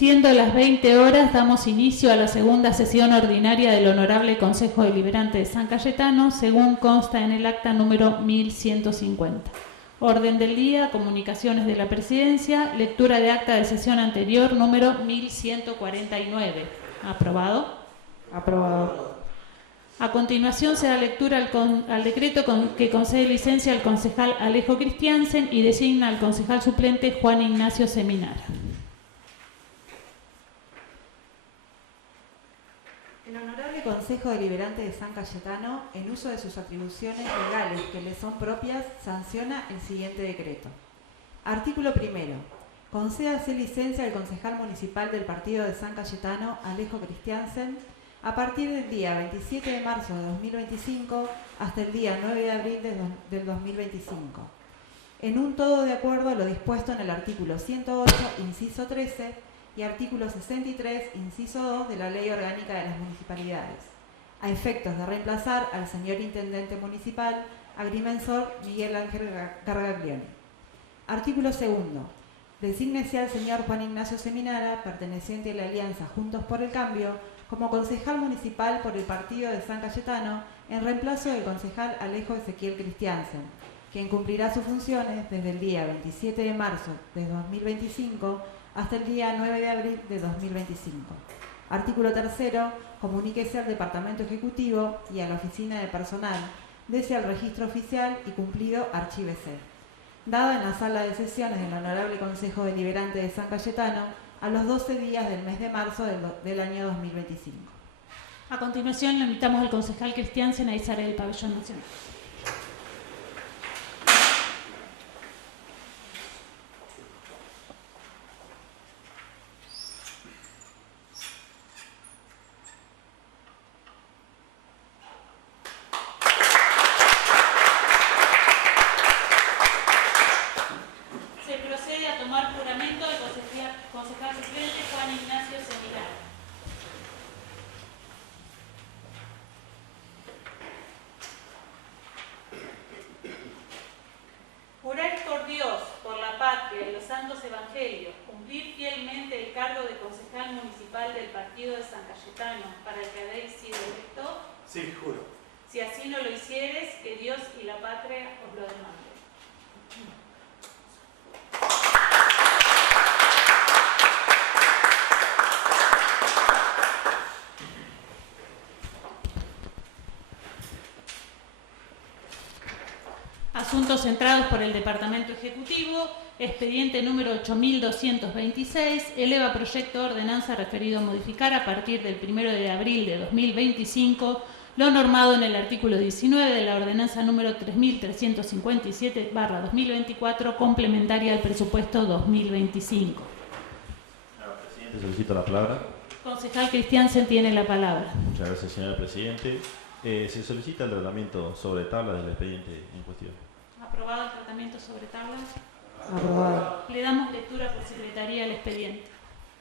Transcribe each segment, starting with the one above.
Siendo las 20 horas, damos inicio a la segunda sesión ordinaria del Honorable Consejo Deliberante de San Cayetano, según consta en el acta número 1150. Orden del día, comunicaciones de la Presidencia, lectura de acta de sesión anterior, número 1149. ¿Aprobado? Aprobado. A continuación se da lectura al decreto que concede licencia al concejal Alejo Christiansen y designa al concejal suplente Juan Ignacio Seminara. El Honorable Consejo Deliberante de San Cayetano, en uso de sus atribuciones legales que le son propias, sanciona el siguiente decreto. Artículo primero. Concédase licencia al concejal municipal del partido de San Cayetano, Alejo Christiansen, a partir del día 27 de marzo de 2025 hasta el día 9 de abril del 2025, en un todo de acuerdo a lo dispuesto en el artículo 108, inciso 13, y artículo 63, inciso 2 de la Ley Orgánica de las Municipalidades, a efectos de reemplazar al señor Intendente Municipal, agrimensor Miguel Ángel Gargaglione. Artículo segundo. Desígnese al señor Juan Ignacio Seminara, perteneciente a la Alianza Juntos por el Cambio, como concejal municipal por el partido de San Cayetano, en reemplazo del concejal Alejo Ezequiel Christiansen, quien cumplirá sus funciones desde el día 27 de marzo de 2025 hasta el día 9 de abril de 2025. Artículo tercero. Comuníquese al Departamento Ejecutivo y a la Oficina de Personal, dese al registro oficial y cumplido archívese. Dada en la sala de sesiones del Honorable Consejo Deliberante de San Cayetano a los 12 días del mes de marzo del año 2025. A continuación, le invitamos al concejal Christiansen a izar el pabellón nacional. Sí, juro. Si así no lo hicieres, que Dios y la patria os lo demanden. Asuntos centrados por el Departamento Ejecutivo, expediente número 8226, eleva proyecto de ordenanza referido a modificar a partir del 1 de abril de 2025 lo normado en el artículo 19 de la ordenanza número 3357/2024, complementaria al presupuesto 2025. Señora Presidente, solicito la palabra. Concejal Christiansen tiene la palabra. Muchas gracias, señora Presidente. Se solicita el tratamiento sobre tabla del expediente en cuestión. ¿Aprobado el tratamiento sobre tablas? Aprobado. Le damos lectura por secretaría al expediente.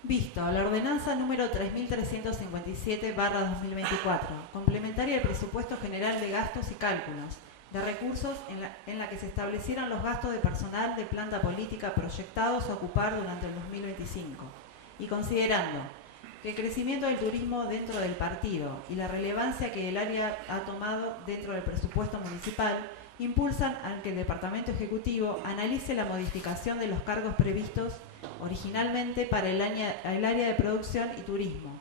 Visto, la ordenanza número 3357/2024, complementaria al presupuesto general de gastos y cálculos de recursos en la que se establecieron los gastos de personal de planta política proyectados a ocupar durante el 2025, y considerando que el crecimiento del turismo dentro del partido y la relevancia que el área ha tomado dentro del presupuesto municipal impulsan a que el Departamento Ejecutivo analice la modificación de los cargos previstos originalmente para el área de producción y turismo,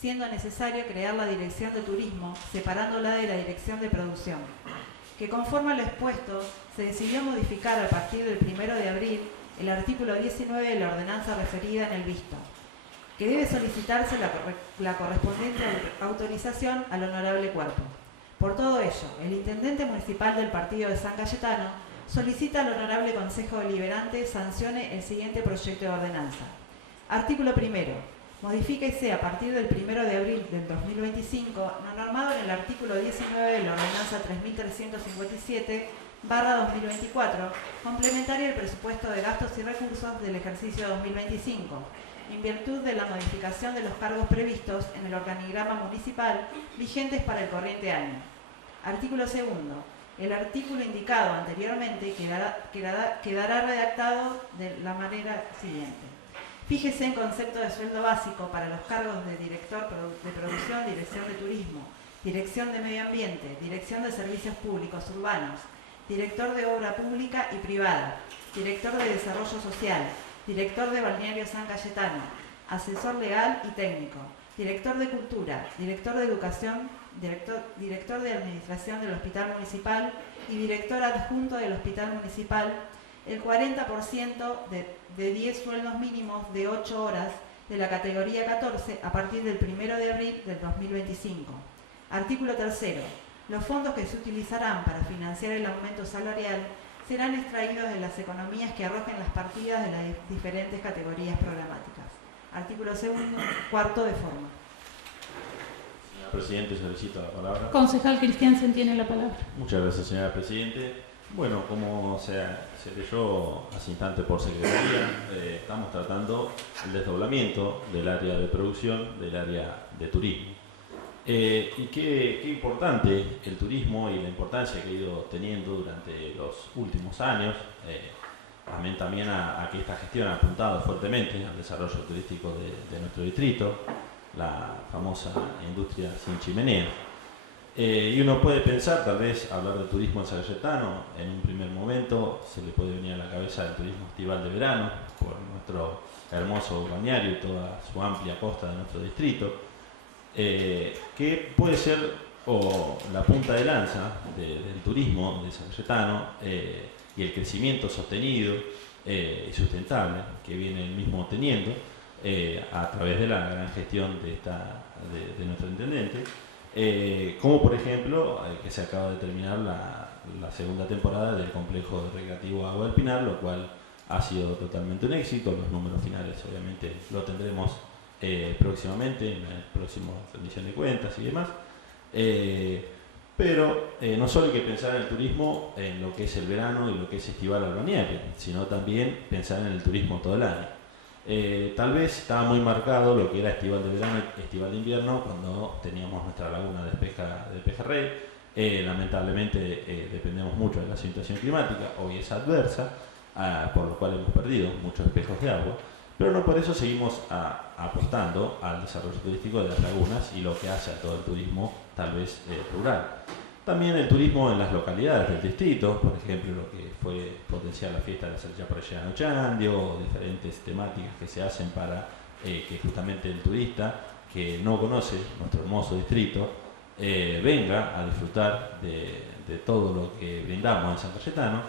siendo necesario crear la Dirección de Turismo, separándola de la Dirección de Producción, que conforme a lo expuesto, se decidió modificar a partir del 1 de abril el artículo 19 de la ordenanza referida en el visto, que debe solicitarse la correspondiente autorización al honorable cuerpo. Por todo ello, el Intendente Municipal del Partido de San Cayetano solicita al Honorable Consejo Deliberante sancione el siguiente proyecto de ordenanza. Artículo primero. Modifíquese a partir del 1 de abril del 2025 lo normado en el artículo 19 de la ordenanza 3357/2024, complementaria al presupuesto de gastos y recursos del ejercicio 2025, en virtud de la modificación de los cargos previstos en el organigrama municipal vigentes para el corriente año. Artículo segundo. El artículo indicado anteriormente quedará redactado de la manera siguiente. Fíjese en concepto de sueldo básico para los cargos de director de producción, dirección de turismo, dirección de medio ambiente, dirección de servicios públicos urbanos, director de obra pública y privada, director de desarrollo social, director de balneario San Cayetano, asesor legal y técnico, director de cultura, director de educación, director de administración del hospital municipal y director adjunto del hospital municipal, el 40% de 10 sueldos mínimos de 8 horas de la categoría 14 a partir del 1 de abril del 2025. Artículo 3. Los fondos que se utilizarán para financiar el aumento salarial serán extraídos de las economías que arrojen las partidas de las diferentes categorías programáticas. Artículo 2, cuarto de forma. Señora Presidente, solicito la palabra. Concejal Christiansen tiene la palabra. Muchas gracias, señora Presidente. Bueno, como se leyó hace instante por Secretaría, estamos tratando el desdoblamiento del área de producción del área de turismo. Y qué importante el turismo y la importancia que ha ido teniendo durante los últimos años, amén también a que esta gestión ha apuntado fuertemente al desarrollo turístico de nuestro distrito, la famosa industria sin chimenea. Y uno puede pensar, tal vez, hablar de turismo en San Cayetano, en un primer momento se le puede venir a la cabeza el turismo estival de verano, por nuestro hermoso balneario y toda su amplia costa de nuestro distrito, que puede ser la punta de lanza del turismo de San Cayetano y el crecimiento sostenido y sustentable que viene el mismo teniendo a través de la gran gestión de nuestro intendente. Como por ejemplo que se acaba de terminar la segunda temporada del complejo recreativo Agua del Pinar, lo cual ha sido totalmente un éxito. Los números finales obviamente lo tendremos próximamente en la próxima rendición de cuentas y demás, pero no solo hay que pensar en el turismo en lo que es el verano y lo que es estival al balneario, sino también pensar en el turismo todo el año. Tal vez estaba muy marcado lo que era estival de verano y estival de invierno cuando teníamos nuestra laguna de Pejerrey. Lamentablemente dependemos mucho de la situación climática, hoy es adversa, por lo cual hemos perdido muchos espejos de agua, pero no por eso seguimos apostando al desarrollo turístico de las lagunas y lo que hace a todo el turismo tal vez rural. También el turismo en las localidades del distrito, por ejemplo, lo que fue potenciar la fiesta de la Salcha Parellano Chandio, o diferentes temáticas que se hacen para que justamente el turista que no conoce nuestro hermoso distrito venga a disfrutar de todo lo que brindamos en San Cayetano.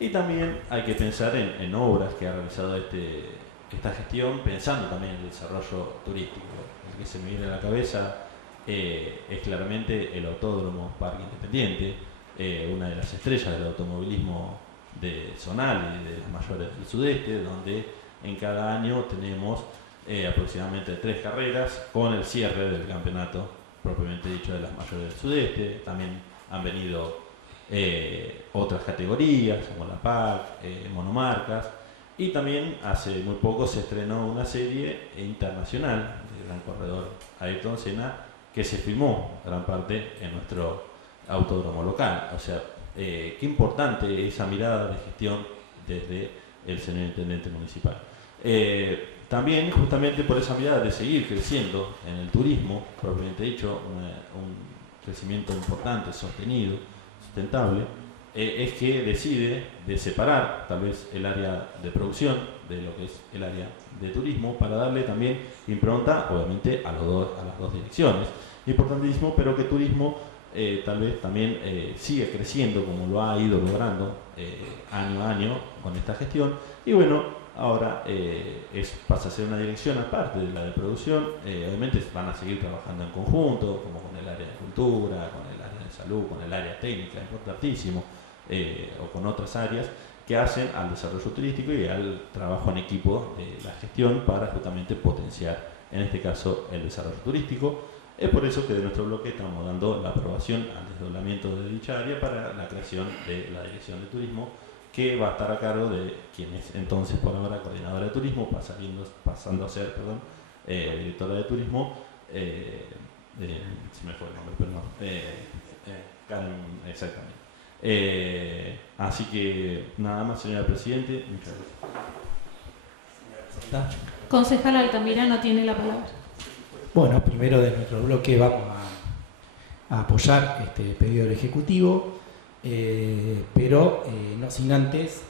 Y también hay que pensar en obras que ha realizado esta gestión, pensando también en el desarrollo turístico. El que se me viene a la cabeza es claramente el Autódromo Parque Independiente, una de las estrellas del automovilismo zonal y de las mayores del sudeste, donde en cada año tenemos aproximadamente 3 carreras con el cierre del campeonato propiamente dicho de las mayores del sudeste. También han venido otras categorías como la PAC, monomarcas, y también hace muy poco se estrenó una serie internacional del gran corredor Ayrton Senna que se filmó gran parte en nuestro autódromo local. O sea, qué importante esa mirada de gestión desde el señor intendente municipal. También justamente por esa mirada de seguir creciendo en el turismo, propiamente dicho, un crecimiento importante, sostenido, sustentable, es que decide de separar tal vez el área de producción de lo que es el área de turismo para darle también impronta obviamente a las dos direcciones. Importantísimo, pero que turismo tal vez también siga creciendo como lo ha ido logrando año a año con esta gestión. Y bueno, ahora pasa a ser una dirección aparte de la de producción. Obviamente van a seguir trabajando en conjunto, como con el área de cultura, con el área de salud, con el área técnica, importantísimo, o con otras áreas que hacen al desarrollo turístico y al trabajo en equipo de la gestión para justamente potenciar, en este caso, el desarrollo turístico. Es por eso que de nuestro bloque estamos dando la aprobación al desdoblamiento de dicha área para la creación de la Dirección de Turismo, que va a estar a cargo de quien es entonces por ahora coordinadora de turismo, pasando a ser directora de turismo, se me fue el nombre, perdón, Karen, exactamente. Así que nada más, señora Presidente, muchas gracias. presidenta. Concejal Altamirano tiene la palabra. Bueno, primero de nuestro bloque vamos a apoyar este pedido del Ejecutivo, pero no sin antes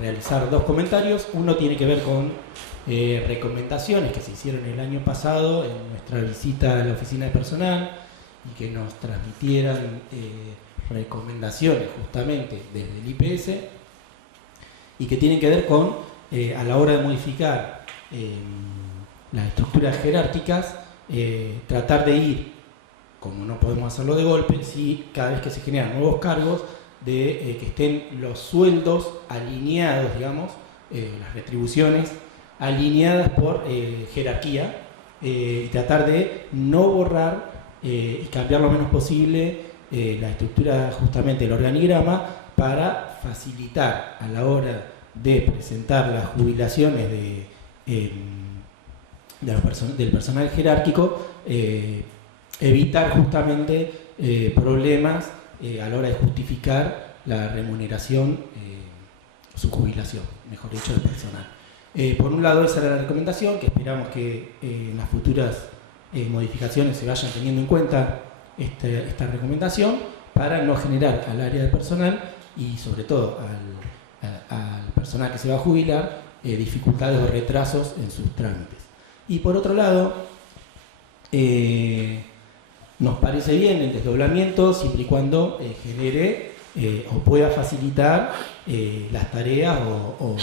realizar dos comentarios. Uno tiene que ver con recomendaciones que se hicieron el año pasado en nuestra visita a la oficina de personal y que nos transmitieran recomendaciones justamente desde el IPS y que tienen que ver con, a la hora de modificar las estructuras jerárquicas, tratar de ir, como no podemos hacerlo de golpe, si cada vez que se generan nuevos cargos, de que estén los sueldos alineados, digamos, las retribuciones alineadas por jerarquía, y tratar de no borrar y cambiar lo menos posible la estructura justamente del organigrama para facilitar a la hora de presentar las jubilaciones del personal jerárquico, evitar justamente problemas a la hora de justificar la remuneración, su jubilación, mejor dicho, del personal. Por un lado, esa era la recomendación, que esperamos que en las futuras modificaciones se vayan teniendo en cuenta esta recomendación para no generar al área de personal y sobre todo al personal que se va a jubilar dificultades o retrasos en sus trámites. Y por otro lado, nos parece bien el desdoblamiento siempre y cuando genere o pueda facilitar las tareas o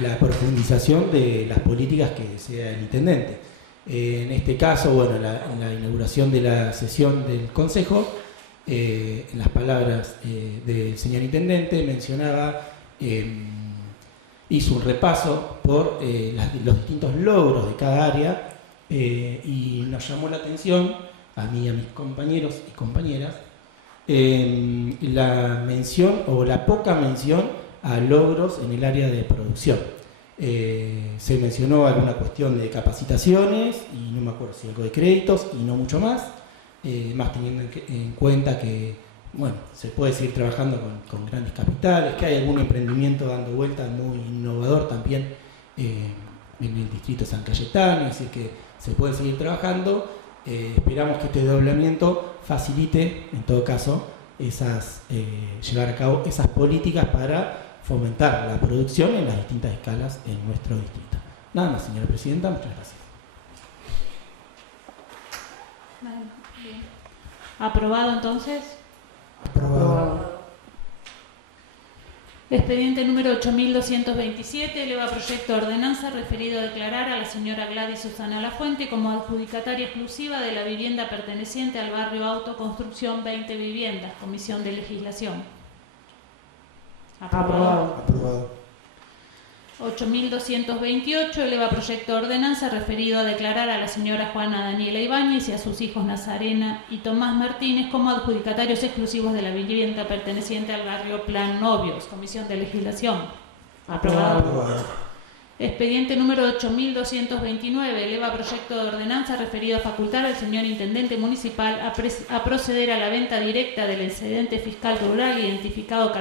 la profundización de las políticas que desea el intendente. En este caso, bueno, en la inauguración de la sesión del Consejo, en las palabras del señor intendente mencionaba, hizo un repaso por los distintos logros de cada área y nos llamó la atención, a mí y a mis compañeros y compañeras, la mención o la poca mención a logros en el área de producción. Se mencionó alguna cuestión de capacitaciones y no me acuerdo si algo de créditos y no mucho más, más teniendo en cuenta que bueno, se puede seguir trabajando con grandes capitales, que hay algún emprendimiento dando vuelta muy innovador también en el distrito de San Cayetano, es decir que se puede seguir trabajando. Esperamos que este desdoblamiento facilite en todo caso llevar a cabo esas políticas para fomentar la producción en las distintas escalas en nuestro distrito. Nada más, señora presidenta, muchas gracias. Bien. ¿Aprobado entonces? Aprobado. Expediente número 8227 eleva proyecto de ordenanza referido a declarar a la señora Gladys Susana Lafuente como adjudicataria exclusiva de la vivienda perteneciente al barrio Autoconstrucción 20 Viviendas, Comisión de Legislación. Aprobado. Aprobado. 8228 eleva proyecto de ordenanza referido a declarar a la señora Juana Daniela Ibáñez y a sus hijos Nazarena y Tomás Martínez como adjudicatarios exclusivos de la vivienda perteneciente al barrio Plan Novios, Comisión de Legislación. Aprobado. Aprobado. Expediente número 8229 eleva proyecto de ordenanza referido a facultar al señor Intendente Municipal a proceder a la venta directa del excedente fiscal rural identificado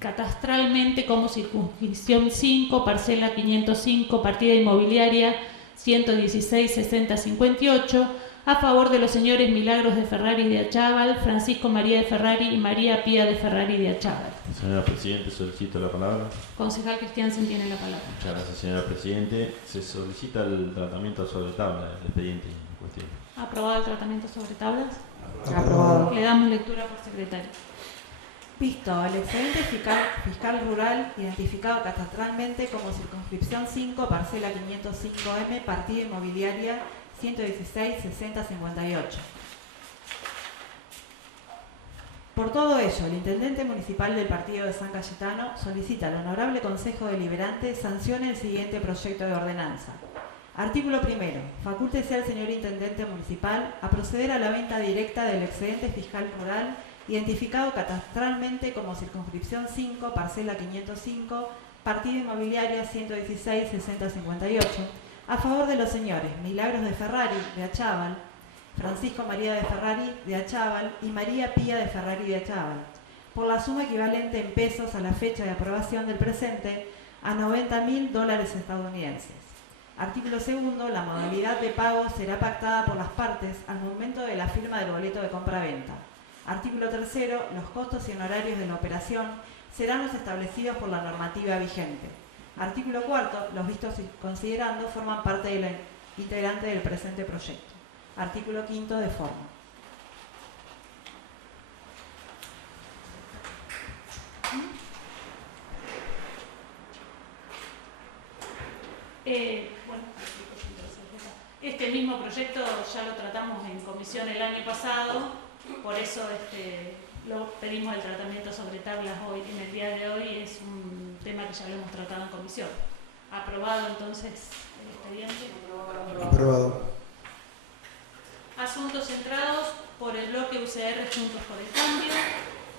catastralmente como circunscripción 5, parcela 505, partida inmobiliaria 116-6058, a favor de los señores Milagros de Ferrari de Achával, Francisco María de Ferrari y María Pía de Ferrari de Achával. Señora Presidente, solicito la palabra. Concejal Cristiansen tiene la palabra. Muchas gracias, señora Presidente. Se solicita el tratamiento sobre tabla del expediente en cuestión. ¿Aprobado el tratamiento sobre tablas? Aprobado. Le damos lectura por secretario. Visto el excedente fiscal rural identificado catastralmente como circunscripción 5, parcela 505M, partida inmobiliaria 116-6058. Por todo ello, el Intendente Municipal del Partido de San Cayetano solicita al Honorable Consejo Deliberante sancione el siguiente proyecto de ordenanza. Artículo primero. Facúltese al señor Intendente Municipal a proceder a la venta directa del excedente fiscal rural identificado catastralmente como circunscripción 5, parcela 505, partida inmobiliaria 116-6058, a favor de los señores Milagros de Ferrari de Achával, Francisco María de Ferrari de Achával y María Pía de Ferrari de Achával, por la suma equivalente en pesos a la fecha de aprobación del presente, a $90.000 estadounidenses. Artículo segundo, la modalidad de pago será pactada por las partes al momento de la firma del boleto de compra-venta. Artículo tercero, los costos y honorarios de la operación serán los establecidos por la normativa vigente. Artículo cuarto, los vistos y considerando forman parte de la integrante del presente proyecto. Artículo quinto, de forma. Bueno, este mismo proyecto ya lo tratamos en comisión el año pasado, por eso lo pedimos el tratamiento sobre tablas hoy, en el día de hoy. Es un tema que ya lo hemos tratado en comisión. Aprobado entonces el expediente. Aprobado. Asuntos centrados por el bloque UCR Juntos por el Cambio.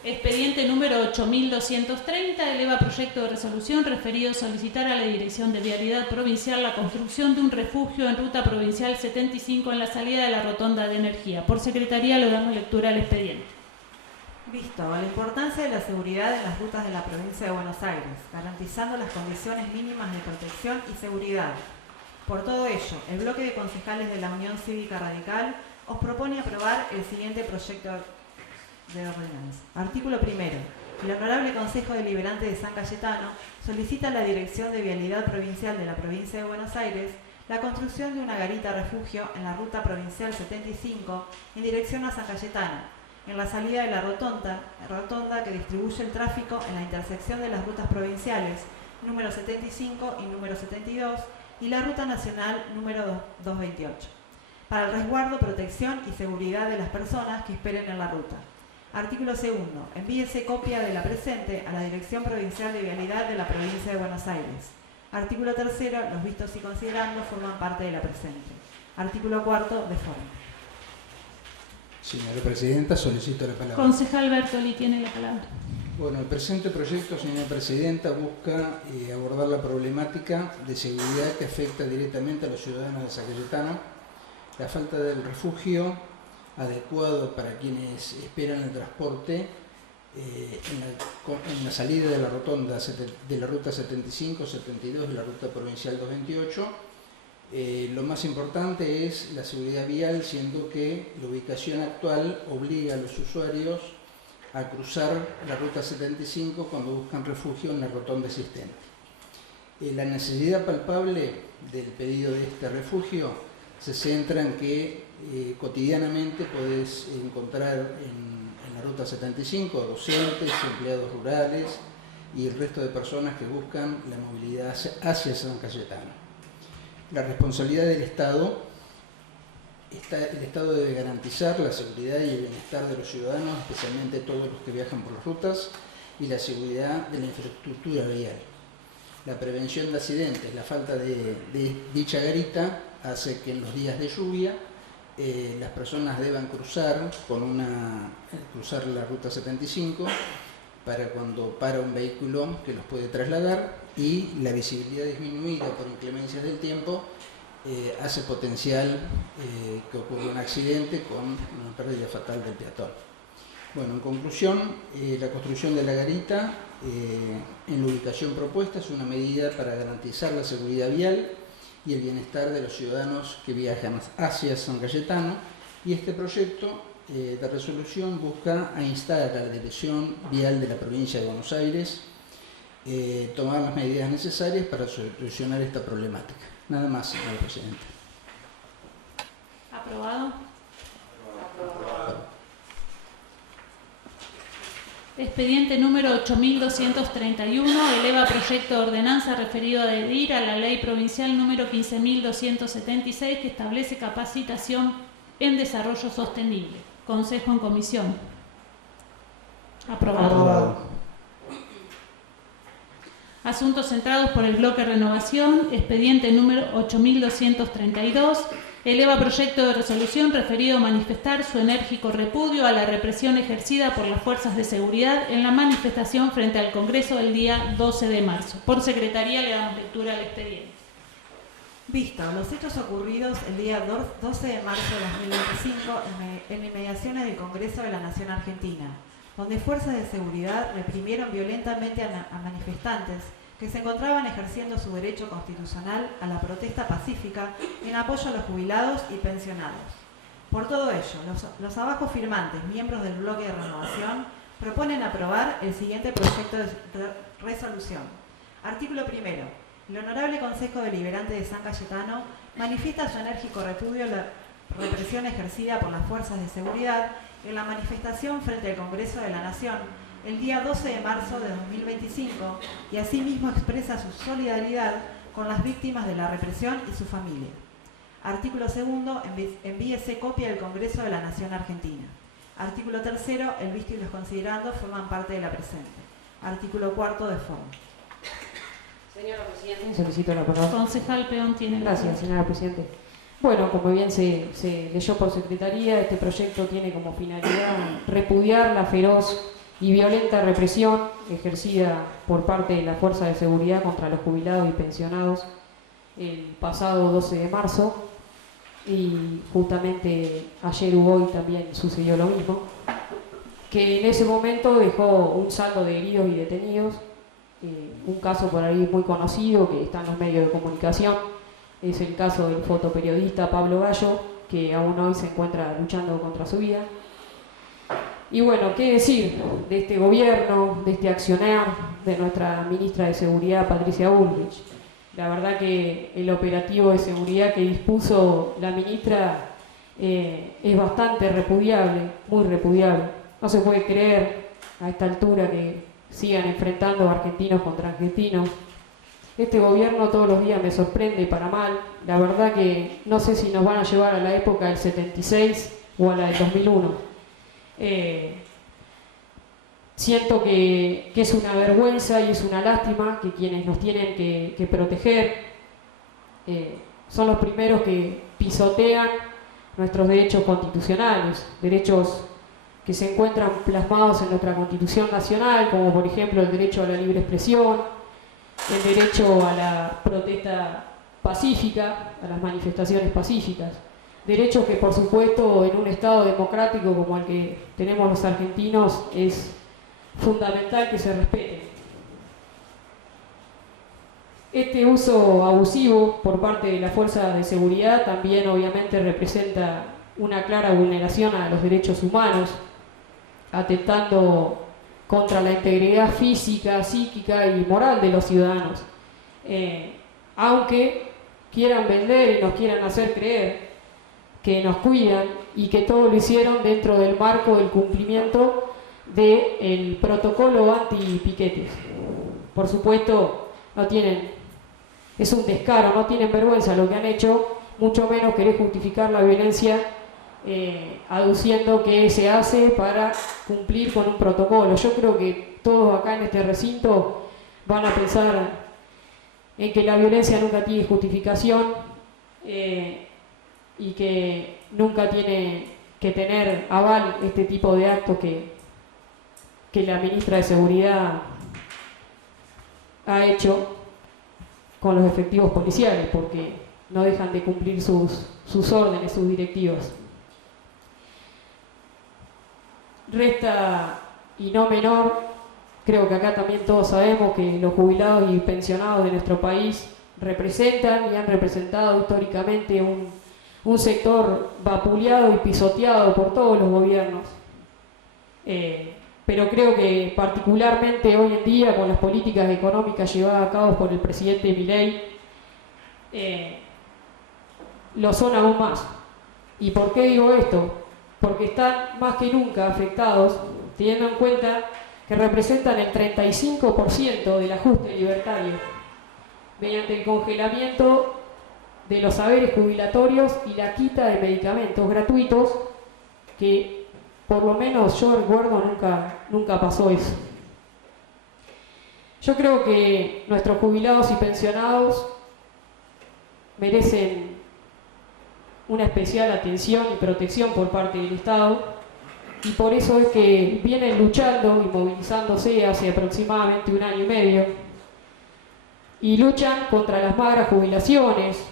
Expediente número 8230 eleva proyecto de resolución referido a solicitar a la Dirección de Vialidad Provincial la construcción de un refugio en ruta provincial 75 en la salida de la rotonda de energía. Por secretaría le damos lectura al expediente. Visto la importancia de la seguridad en las rutas de la provincia de Buenos Aires, garantizando las condiciones mínimas de protección y seguridad. Por todo ello, el bloque de concejales de la Unión Cívica Radical os propone aprobar el siguiente proyecto de ordenanza. Artículo primero. El Honorable Consejo Deliberante de San Cayetano solicita a la Dirección de Vialidad Provincial de la Provincia de Buenos Aires la construcción de una garita refugio en la ruta provincial 75 en dirección a San Cayetano, en la salida de la rotonda que distribuye el tráfico en la intersección de las rutas provinciales número 75 y número 72 y la ruta nacional número 228, para el resguardo, protección y seguridad de las personas que esperen en la ruta. Artículo segundo. Envíese copia de la presente a la Dirección Provincial de Vialidad de la Provincia de Buenos Aires. Artículo tercero. Los vistos y considerando forman parte de la presente. Artículo cuarto. De forma. Señora Presidenta, solicito la palabra. Concejal Bertoli tiene la palabra. Bueno, el presente proyecto, señora Presidenta, busca abordar la problemática de seguridad que afecta directamente a los ciudadanos de San Cayetano, la falta del refugio adecuado para quienes esperan el transporte en la salida de la rotonda de la ruta 75, 72 y la ruta provincial 228. Lo más importante es la seguridad vial, siendo que la ubicación actual obliga a los usuarios a cruzar la ruta 75 cuando buscan refugio en la rotonda existente. La necesidad palpable del pedido de este refugio se centra en que cotidianamente podés encontrar en la ruta 75 docentes, empleados rurales y el resto de personas que buscan la movilidad hacia San Cayetano. La responsabilidad del Estado, el Estado debe garantizar la seguridad y el bienestar de los ciudadanos, especialmente todos los que viajan por las rutas, y la seguridad de la infraestructura vial. La prevención de accidentes, la falta de dicha garita hace que en los días de lluvia las personas deban cruzar la ruta 75 para cuando para un vehículo que los puede trasladar, y la visibilidad disminuida por inclemencias del tiempo hace potencial que ocurra un accidente con una pérdida fatal del peatón. Bueno, en conclusión, la construcción de la garita en la ubicación propuesta es una medida para garantizar la seguridad vial y el bienestar de los ciudadanos que viajan hacia San Cayetano, y este proyecto de resolución busca instar a la Dirección Vial de la Provincia de Buenos Aires tomar las medidas necesarias para solucionar esta problemática. Nada más, señor Presidente. ¿Aprobado? Expediente número 8231 eleva proyecto de ordenanza referido a adherir a la ley provincial número 15.276 que establece capacitación en desarrollo sostenible. Consejo en comisión. Aprobado. Asuntos centrados por el bloque Renovación. Expediente número 8232. Eleva proyecto de resolución referido a manifestar su enérgico repudio a la represión ejercida por las fuerzas de seguridad en la manifestación frente al Congreso del día 12 de marzo. Por secretaría le damos lectura al expediente. Visto los hechos ocurridos el día 12 de marzo de 2025 en inmediaciones del Congreso de la Nación Argentina, donde fuerzas de seguridad reprimieron violentamente a manifestantes que se encontraban ejerciendo su derecho constitucional a la protesta pacífica en apoyo a los jubilados y pensionados. Por todo ello, los abajo firmantes, miembros del bloque de renovación, proponen aprobar el siguiente proyecto de resolución. Artículo primero. El Honorable Consejo Deliberante de San Cayetano manifiesta su enérgico repudio a la represión ejercida por las fuerzas de seguridad en la manifestación frente al Congreso de la Nación el día 12 de marzo de 2025 y asimismo expresa su solidaridad con las víctimas de la represión y su familia. Artículo segundo. Envíese copia del Congreso de la Nación Argentina. Artículo tercero. El visto y los considerandos forman parte de la presente. Artículo cuarto de forma. Señora Presidenta, solicito la palabra. Concejal Peón tiene la palabra. Gracias, señora Presidenta. Bueno, como bien se leyó por Secretaría, este proyecto tiene como finalidad repudiar la feroz y violenta represión ejercida por parte de la Fuerza de Seguridad contra los jubilados y pensionados el pasado 12 de marzo, y justamente ayer u hoy también sucedió lo mismo, que en ese momento dejó un saldo de heridos y detenidos, un caso por ahí muy conocido que está en los medios de comunicación, es el caso del fotoperiodista Pablo Gallo, que aún hoy se encuentra luchando contra su vida. Y bueno, ¿qué decir de este gobierno, de este accionar, de nuestra ministra de Seguridad, Patricia Bullrich? La verdad que el operativo de seguridad que dispuso la ministra es bastante repudiable, muy repudiable. No se puede creer a esta altura que sigan enfrentando argentinos contra argentinos. Este gobierno todos los días me sorprende para mal. La verdad que no sé si nos van a llevar a la época del 76 o a la del 2001. Siento que es una vergüenza y es una lástima que quienes nos tienen que proteger son los primeros que pisotean nuestros derechos constitucionales, derechos que se encuentran plasmados en nuestra Constitución Nacional, como por ejemplo el derecho a la libre expresión, el derecho a la protesta pacífica, a las manifestaciones pacíficas. Derechos que, por supuesto, en un Estado democrático como el que tenemos los argentinos, es fundamental que se respeten. Este uso abusivo por parte de la fuerza de seguridad también obviamente representa una clara vulneración a los derechos humanos, atentando contra la integridad física, psíquica y moral de los ciudadanos. Aunque quieran vender y nos quieran hacer creer que nos cuidan y que todo lo hicieron dentro del marco del cumplimiento del protocolo anti-piquetes. Por supuesto, es un descaro, no tienen vergüenza lo que han hecho, mucho menos querer justificar la violencia aduciendo que se hace para cumplir con un protocolo. Yo creo que todos acá en este recinto van a pensar en que la violencia nunca tiene justificación y que nunca tiene que tener aval este tipo de actos que la ministra de Seguridad ha hecho con los efectivos policiales, porque no dejan de cumplir sus órdenes, sus directivas. Resta, y no menor, creo que acá también todos sabemos que los jubilados y pensionados de nuestro país representan y han representado históricamente un sector vapuleado y pisoteado por todos los gobiernos. Pero creo que particularmente hoy en día, con las políticas económicas llevadas a cabo por el presidente Milei, lo son aún más. ¿Y por qué digo esto? Porque están más que nunca afectados, teniendo en cuenta que representan el 35% del ajuste libertario, mediante el congelamiento de los saberes jubilatorios y la quita de medicamentos gratuitos, que por lo menos yo recuerdo nunca pasó eso. Yo creo que nuestros jubilados y pensionados merecen una especial atención y protección por parte del Estado, y por eso es que vienen luchando y movilizándose hace aproximadamente 1 año y medio, y luchan contra las magras jubilaciones.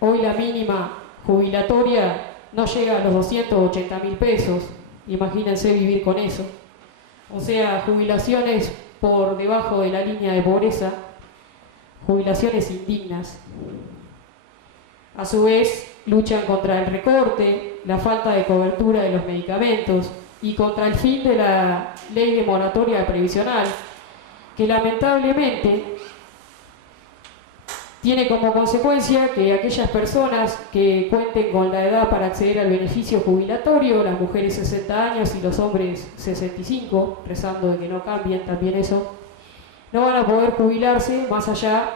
Hoy la mínima jubilatoria no llega a los 280.000 pesos, imagínense vivir con eso. O sea, jubilaciones por debajo de la línea de pobreza, jubilaciones indignas. A su vez, luchan contra el recorte, la falta de cobertura de los medicamentos y contra el fin de la ley de moratoria previsional, que lamentablemente tiene como consecuencia que aquellas personas que cuenten con la edad para acceder al beneficio jubilatorio, las mujeres 60 años y los hombres 65, rezando de que no cambien también eso, no van a poder jubilarse más allá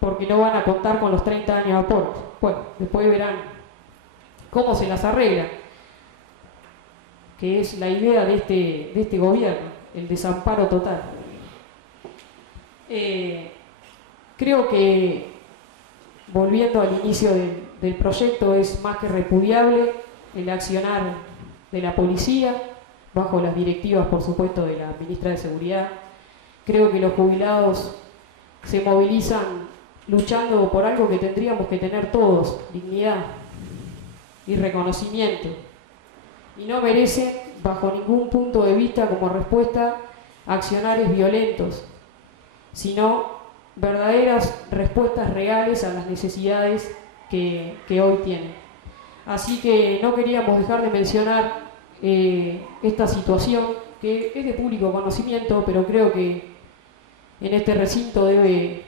porque no van a contar con los 30 años de aporte. Bueno, después verán cómo se las arreglan, que es la idea de este gobierno, el desamparo total. Creo que, volviendo al inicio del proyecto, es más que repudiable el accionar de la policía, bajo las directivas, por supuesto, de la ministra de Seguridad. Creo que los jubilados se movilizan luchando por algo que tendríamos que tener todos: dignidad y reconocimiento. Y no merecen, bajo ningún punto de vista, como respuesta, accionarios violentos, sino verdaderas respuestas reales a las necesidades que hoy tienen. Así que no queríamos dejar de mencionar esta situación, que es de público conocimiento, pero creo que en este recinto debe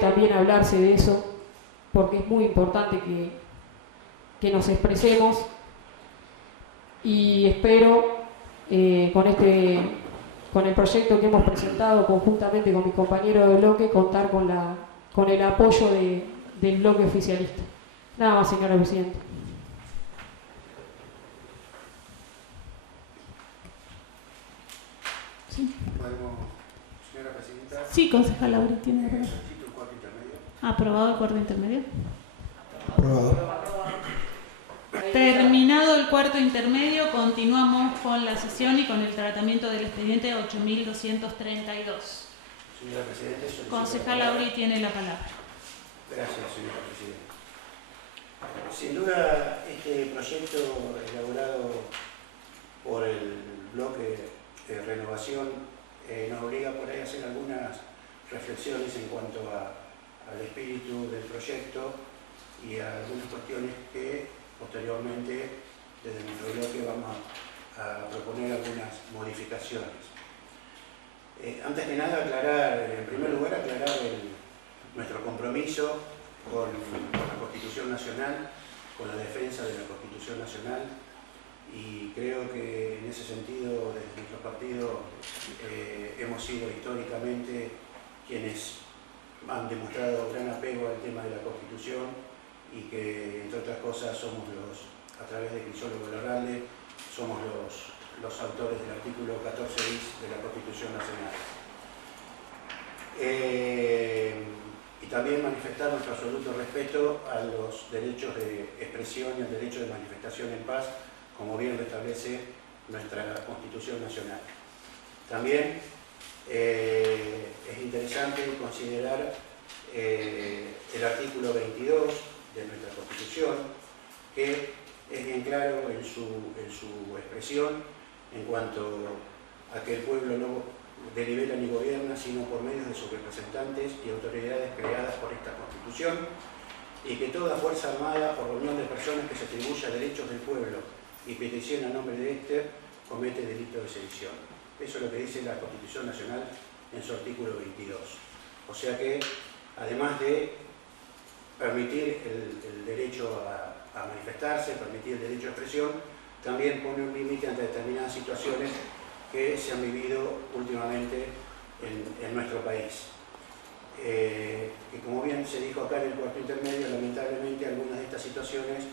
también hablarse de eso, porque es muy importante que nos expresemos, y espero con el proyecto que hemos presentado conjuntamente con mi compañero de bloque, contar con el apoyo del bloque oficialista. Nada más, señora presidenta. Sí. Señora presidenta. Sí, concejal Lauri, tiene la palabra. Solicito el cuarto intermedio. ¿Aprobado el cuarto intermedio? Aprobado. Terminado el cuarto intermedio, continuamos con la sesión y con el tratamiento del expediente 8232. Señora presidenta, Concejal Lauri tiene la palabra. Gracias, señora presidenta. Sin duda, este proyecto elaborado por el bloque de renovación nos obliga por ahí a hacer algunas reflexiones en cuanto al espíritu del proyecto y a algunas cuestiones que posteriormente desde nuestro bloque vamos a proponer algunas modificaciones. Antes que nada, en primer lugar, aclarar nuestro compromiso con la Constitución Nacional, con la defensa de la Constitución Nacional, y creo que en ese sentido, desde nuestro partido, hemos sido históricamente quienes han demostrado gran apego al tema de la Constitución, y que, entre otras cosas, somos a través de Crisólogo Larralde, somos los autores del artículo 14 bis de la Constitución Nacional. Y también manifestar nuestro absoluto respeto a los derechos de expresión y al derecho de manifestación en paz, como bien lo establece nuestra Constitución Nacional. También es interesante considerar el artículo 22 de nuestra Constitución, que es bien claro en su expresión en cuanto a que el pueblo no delibera ni gobierna sino por medio de sus representantes y autoridades creadas por esta Constitución, y que toda fuerza armada o reunión de personas que se atribuya derechos del pueblo y peticiona a nombre de éste comete delito de sedición. Eso es lo que dice la Constitución Nacional en su artículo 22. O sea que, además de permitir el derecho a manifestarse, permitir el derecho a expresión, también pone un límite ante determinadas situaciones que se han vivido últimamente en nuestro país. Y como bien se dijo acá en el cuarto intermedio, lamentablemente algunas de estas situaciones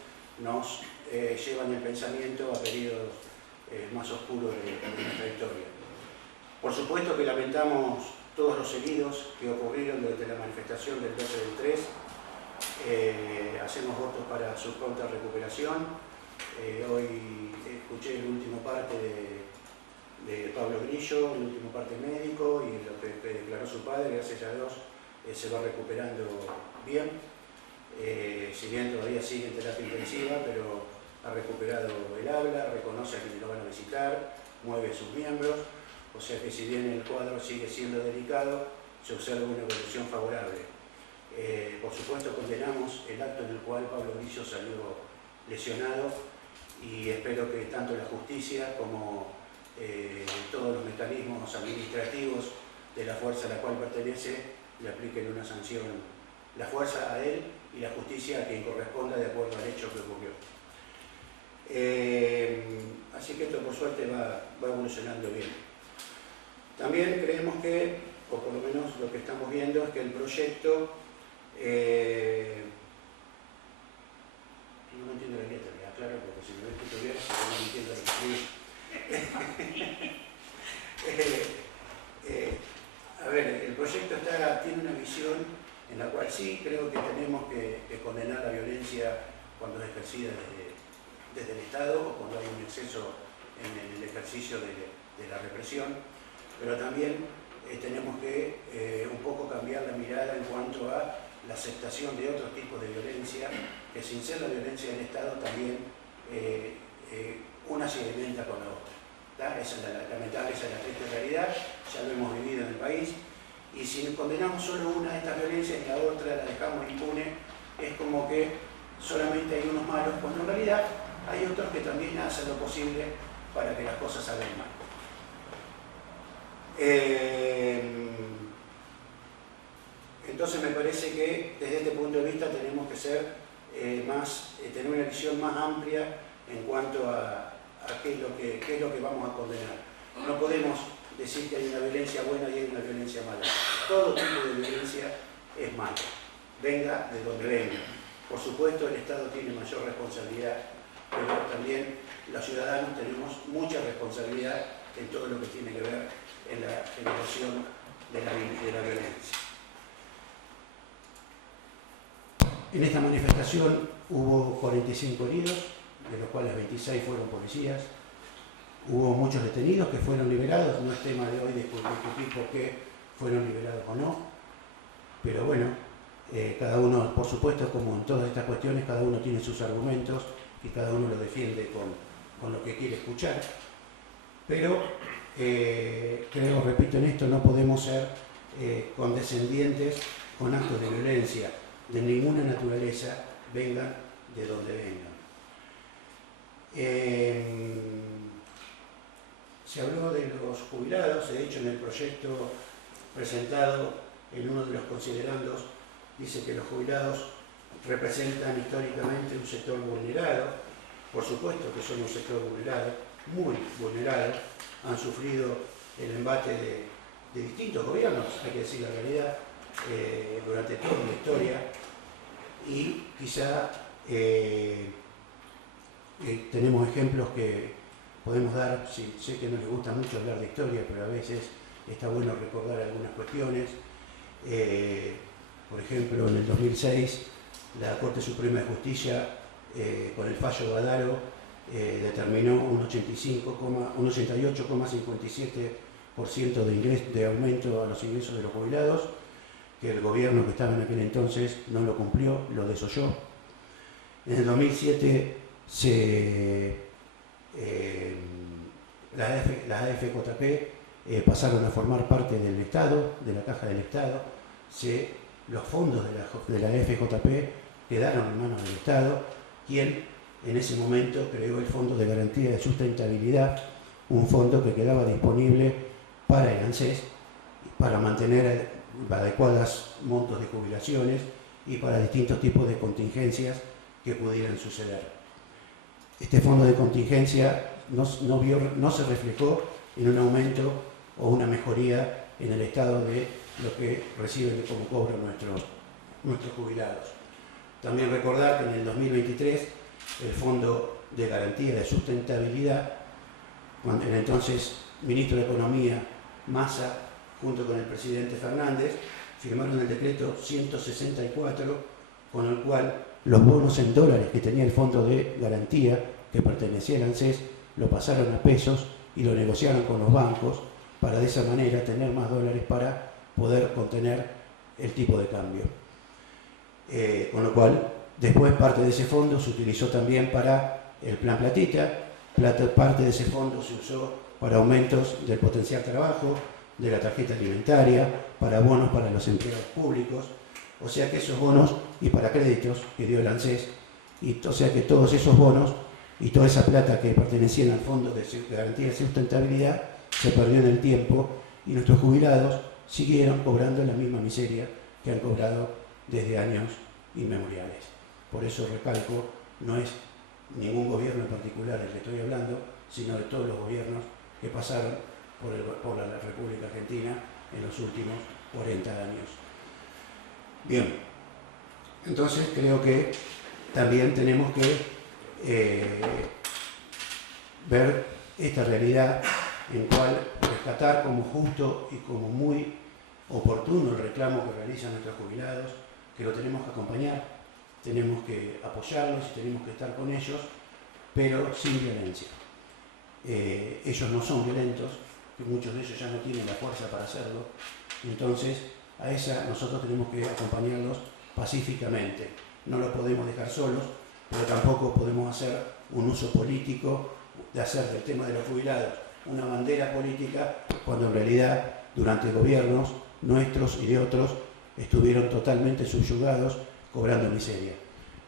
nos llevan el pensamiento a periodos más oscuros de nuestra historia. Por supuesto que lamentamos todos los heridos que ocurrieron durante la manifestación del 12 del 3. Hacemos votos para su pronta recuperación. Hoy escuché el último parte de Pablo Grillo, el último parte médico, y lo que declaró su padre, gracias a Dios, se va recuperando bien. Si bien todavía sigue en terapia intensiva, pero ha recuperado el habla, reconoce a quienes lo van a visitar, mueve sus miembros, o sea que si bien el cuadro sigue siendo delicado, se observa una evolución favorable. Por supuesto condenamos el acto en el cual Pablo Bricio salió lesionado y espero que tanto la justicia como todos los mecanismos administrativos de la fuerza a la cual pertenece le apliquen una sanción, la fuerza a él y la justicia a quien corresponda de acuerdo al hecho que ocurrió. Así que esto por suerte va evolucionando bien. También creemos que, o por lo menos lo que estamos viendo, es que el proyecto, no entiendo la letra, me aclaro porque si me ves que tuviera, no entiendo lo que escribí. A ver, el proyecto tiene una visión en la cual sí creo que tenemos que condenar la violencia cuando es ejercida desde el Estado o cuando hay un exceso en el ejercicio de la represión, pero también tenemos que un poco cambiar la mirada en cuanto a la aceptación de otros tipos de violencia, que sin ser la violencia del Estado también una se alimenta con la otra. Esa es la lamentable, esa es la triste realidad, ya lo hemos vivido en el país, y si condenamos solo una de estas violencias y la otra la dejamos impune, es como que solamente hay unos malos, cuando en realidad hay otros que también hacen lo posible para que las cosas salgan mal. Entonces me parece que desde este punto de vista tenemos que ser tener una visión más amplia en cuanto a qué es lo que vamos a condenar. No podemos decir que hay una violencia buena y hay una violencia mala. Todo tipo de violencia es mala, venga de donde venga. Por supuesto el Estado tiene mayor responsabilidad, pero también los ciudadanos tenemos mucha responsabilidad en todo lo que tiene que ver en la generación de la violencia. En esta manifestación hubo 45 heridos, de los cuales 26 fueron policías. Hubo muchos detenidos que fueron liberados, no es tema de hoy discutir por qué fueron liberados o no, pero bueno, cada uno, por supuesto, como en todas estas cuestiones, cada uno tiene sus argumentos y cada uno lo defiende con lo que quiere escuchar, pero creo, repito en esto, no podemos ser condescendientes con actos de violencia de ninguna naturaleza, vengan de donde vengan. Se habló de los jubilados, de hecho en el proyecto presentado en uno de los considerandos dice que los jubilados representan históricamente un sector vulnerado. Por supuesto que son un sector vulnerado, muy vulnerado, han sufrido el embate de distintos gobiernos, hay que decir la realidad, durante toda la historia, y quizá tenemos ejemplos que podemos dar. Sí, sé que no les gusta mucho hablar de historia, pero a veces está bueno recordar algunas cuestiones. Por ejemplo, en el 2006, la Corte Suprema de Justicia, con el fallo Badaro, determinó un 88,57% de aumento a los ingresos de los jubilados, que el gobierno que estaba en aquel entonces no lo cumplió, lo desoyó. En el 2007 las AFJP pasaron a formar parte del Estado, de la caja del Estado. Los fondos de la AFJP quedaron en manos del Estado, quien en ese momento creó el Fondo de Garantía de Sustentabilidad, un fondo que quedaba disponible para el ANSES, para mantener adecuados montos de jubilaciones y para distintos tipos de contingencias que pudieran suceder. Este fondo de contingencia no se reflejó en un aumento o una mejoría en el estado de lo que reciben como cobro nuestros jubilados. También recordar que en el 2023 el Fondo de Garantía de Sustentabilidad, cuando el entonces ministro de Economía, Massa, junto con el presidente Fernández, firmaron el decreto 164, con el cual los bonos en dólares que tenía el Fondo de Garantía, que pertenecía al ANSES, lo pasaron a pesos y lo negociaron con los bancos para de esa manera tener más dólares para poder contener el tipo de cambio. Con lo cual, después parte de ese fondo se utilizó también para el Plan Platita, parte de ese fondo se usó para aumentos del potencial trabajo, de la tarjeta alimentaria, para bonos para los empleados públicos, o sea que esos bonos y para créditos que dio el ANSES, y o sea que todos esos bonos y toda esa plata que pertenecían al Fondo de Garantía de Sustentabilidad se perdió en el tiempo y nuestros jubilados siguieron cobrando la misma miseria que han cobrado desde años inmemoriales. Por eso recalco, no es ningún gobierno en particular del que estoy hablando, sino de todos los gobiernos que pasaron por la República Argentina en los últimos 40 años. Bien, entonces creo que también tenemos que ver esta realidad en cual rescatar como justo y como muy oportuno el reclamo que realizan nuestros jubilados, que lo tenemos que acompañar, tenemos que apoyarlos y tenemos que estar con ellos, pero sin violencia. Ellos no son violentos, que muchos de ellos ya no tienen la fuerza para hacerlo, entonces a esa nosotros tenemos que acompañarlos pacíficamente. No los podemos dejar solos, pero tampoco podemos hacer un uso político de hacer del tema de los jubilados una bandera política, cuando en realidad durante gobiernos nuestros y de otros estuvieron totalmente subyugados, cobrando miseria.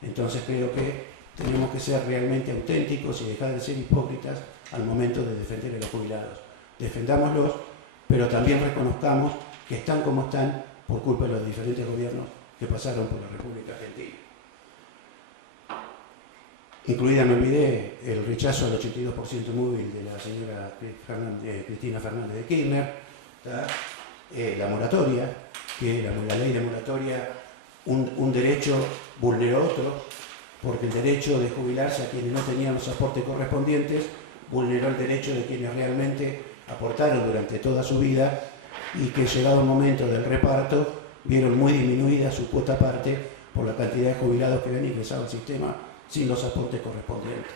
Entonces creo que tenemos que ser realmente auténticos y dejar de ser hipócritas al momento de defender a los jubilados. Defendámoslos, pero también reconozcamos que están como están por culpa de los diferentes gobiernos que pasaron por la República Argentina. Incluida, me olvidé, el rechazo al 82% móvil de la señora Cristina Fernández de Kirchner, la moratoria, que la ley de moratoria, un derecho vulneró otro, porque el derecho de jubilarse a quienes no tenían los aportes correspondientes vulneró el derecho de quienes realmente aportaron durante toda su vida y que llegado el momento del reparto vieron muy disminuida su cuota parte por la cantidad de jubilados que habían ingresado al sistema sin los aportes correspondientes.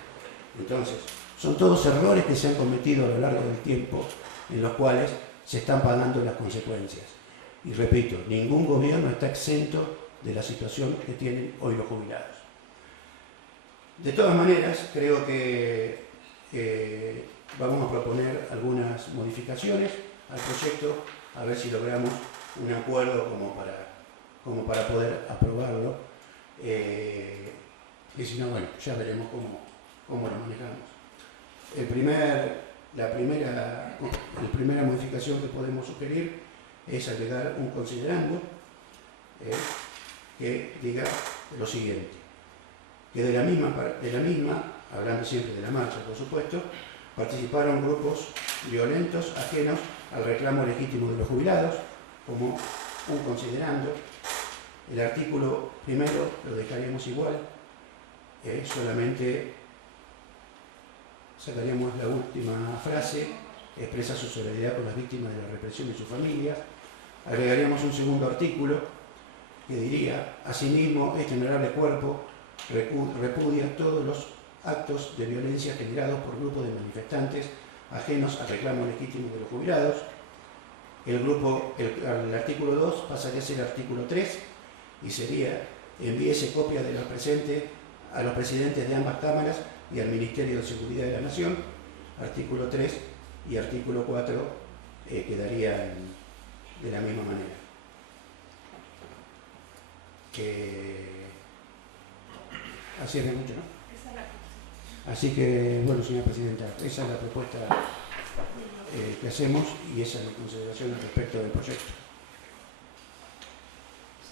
Entonces, son todos errores que se han cometido a lo largo del tiempo en los cuales se están pagando las consecuencias. Y repito, ningún gobierno está exento de la situación que tienen hoy los jubilados. De todas maneras, creo que vamos a proponer algunas modificaciones al proyecto, a ver si logramos un acuerdo como para poder aprobarlo. Y si no, bueno, ya veremos cómo lo manejamos. La primera modificación que podemos sugerir es agregar un considerando que diga lo siguiente, que de la misma, hablando siempre de la marcha, por supuesto, participaron grupos violentos ajenos al reclamo legítimo de los jubilados, como un considerando. El artículo primero lo dejaríamos igual, solamente sacaríamos la última frase, expresa su solidaridad con las víctimas de la represión y sus familias. Agregaríamos un segundo artículo que diría: asimismo, este honorable cuerpo repudia todos los actos de violencia generados por grupos de manifestantes ajenos al reclamo legítimo de los jubilados. El artículo 2 pasaría a ser el artículo 3 y sería: envíese copia de los presentes a los presidentes de ambas cámaras y al Ministerio de Seguridad de la Nación. Artículo 3 y artículo 4 quedarían de la misma manera. Así es de mucho, ¿no? Así que, bueno, señora Presidenta, esa es la propuesta que hacemos y esa es la consideración al respecto del proyecto.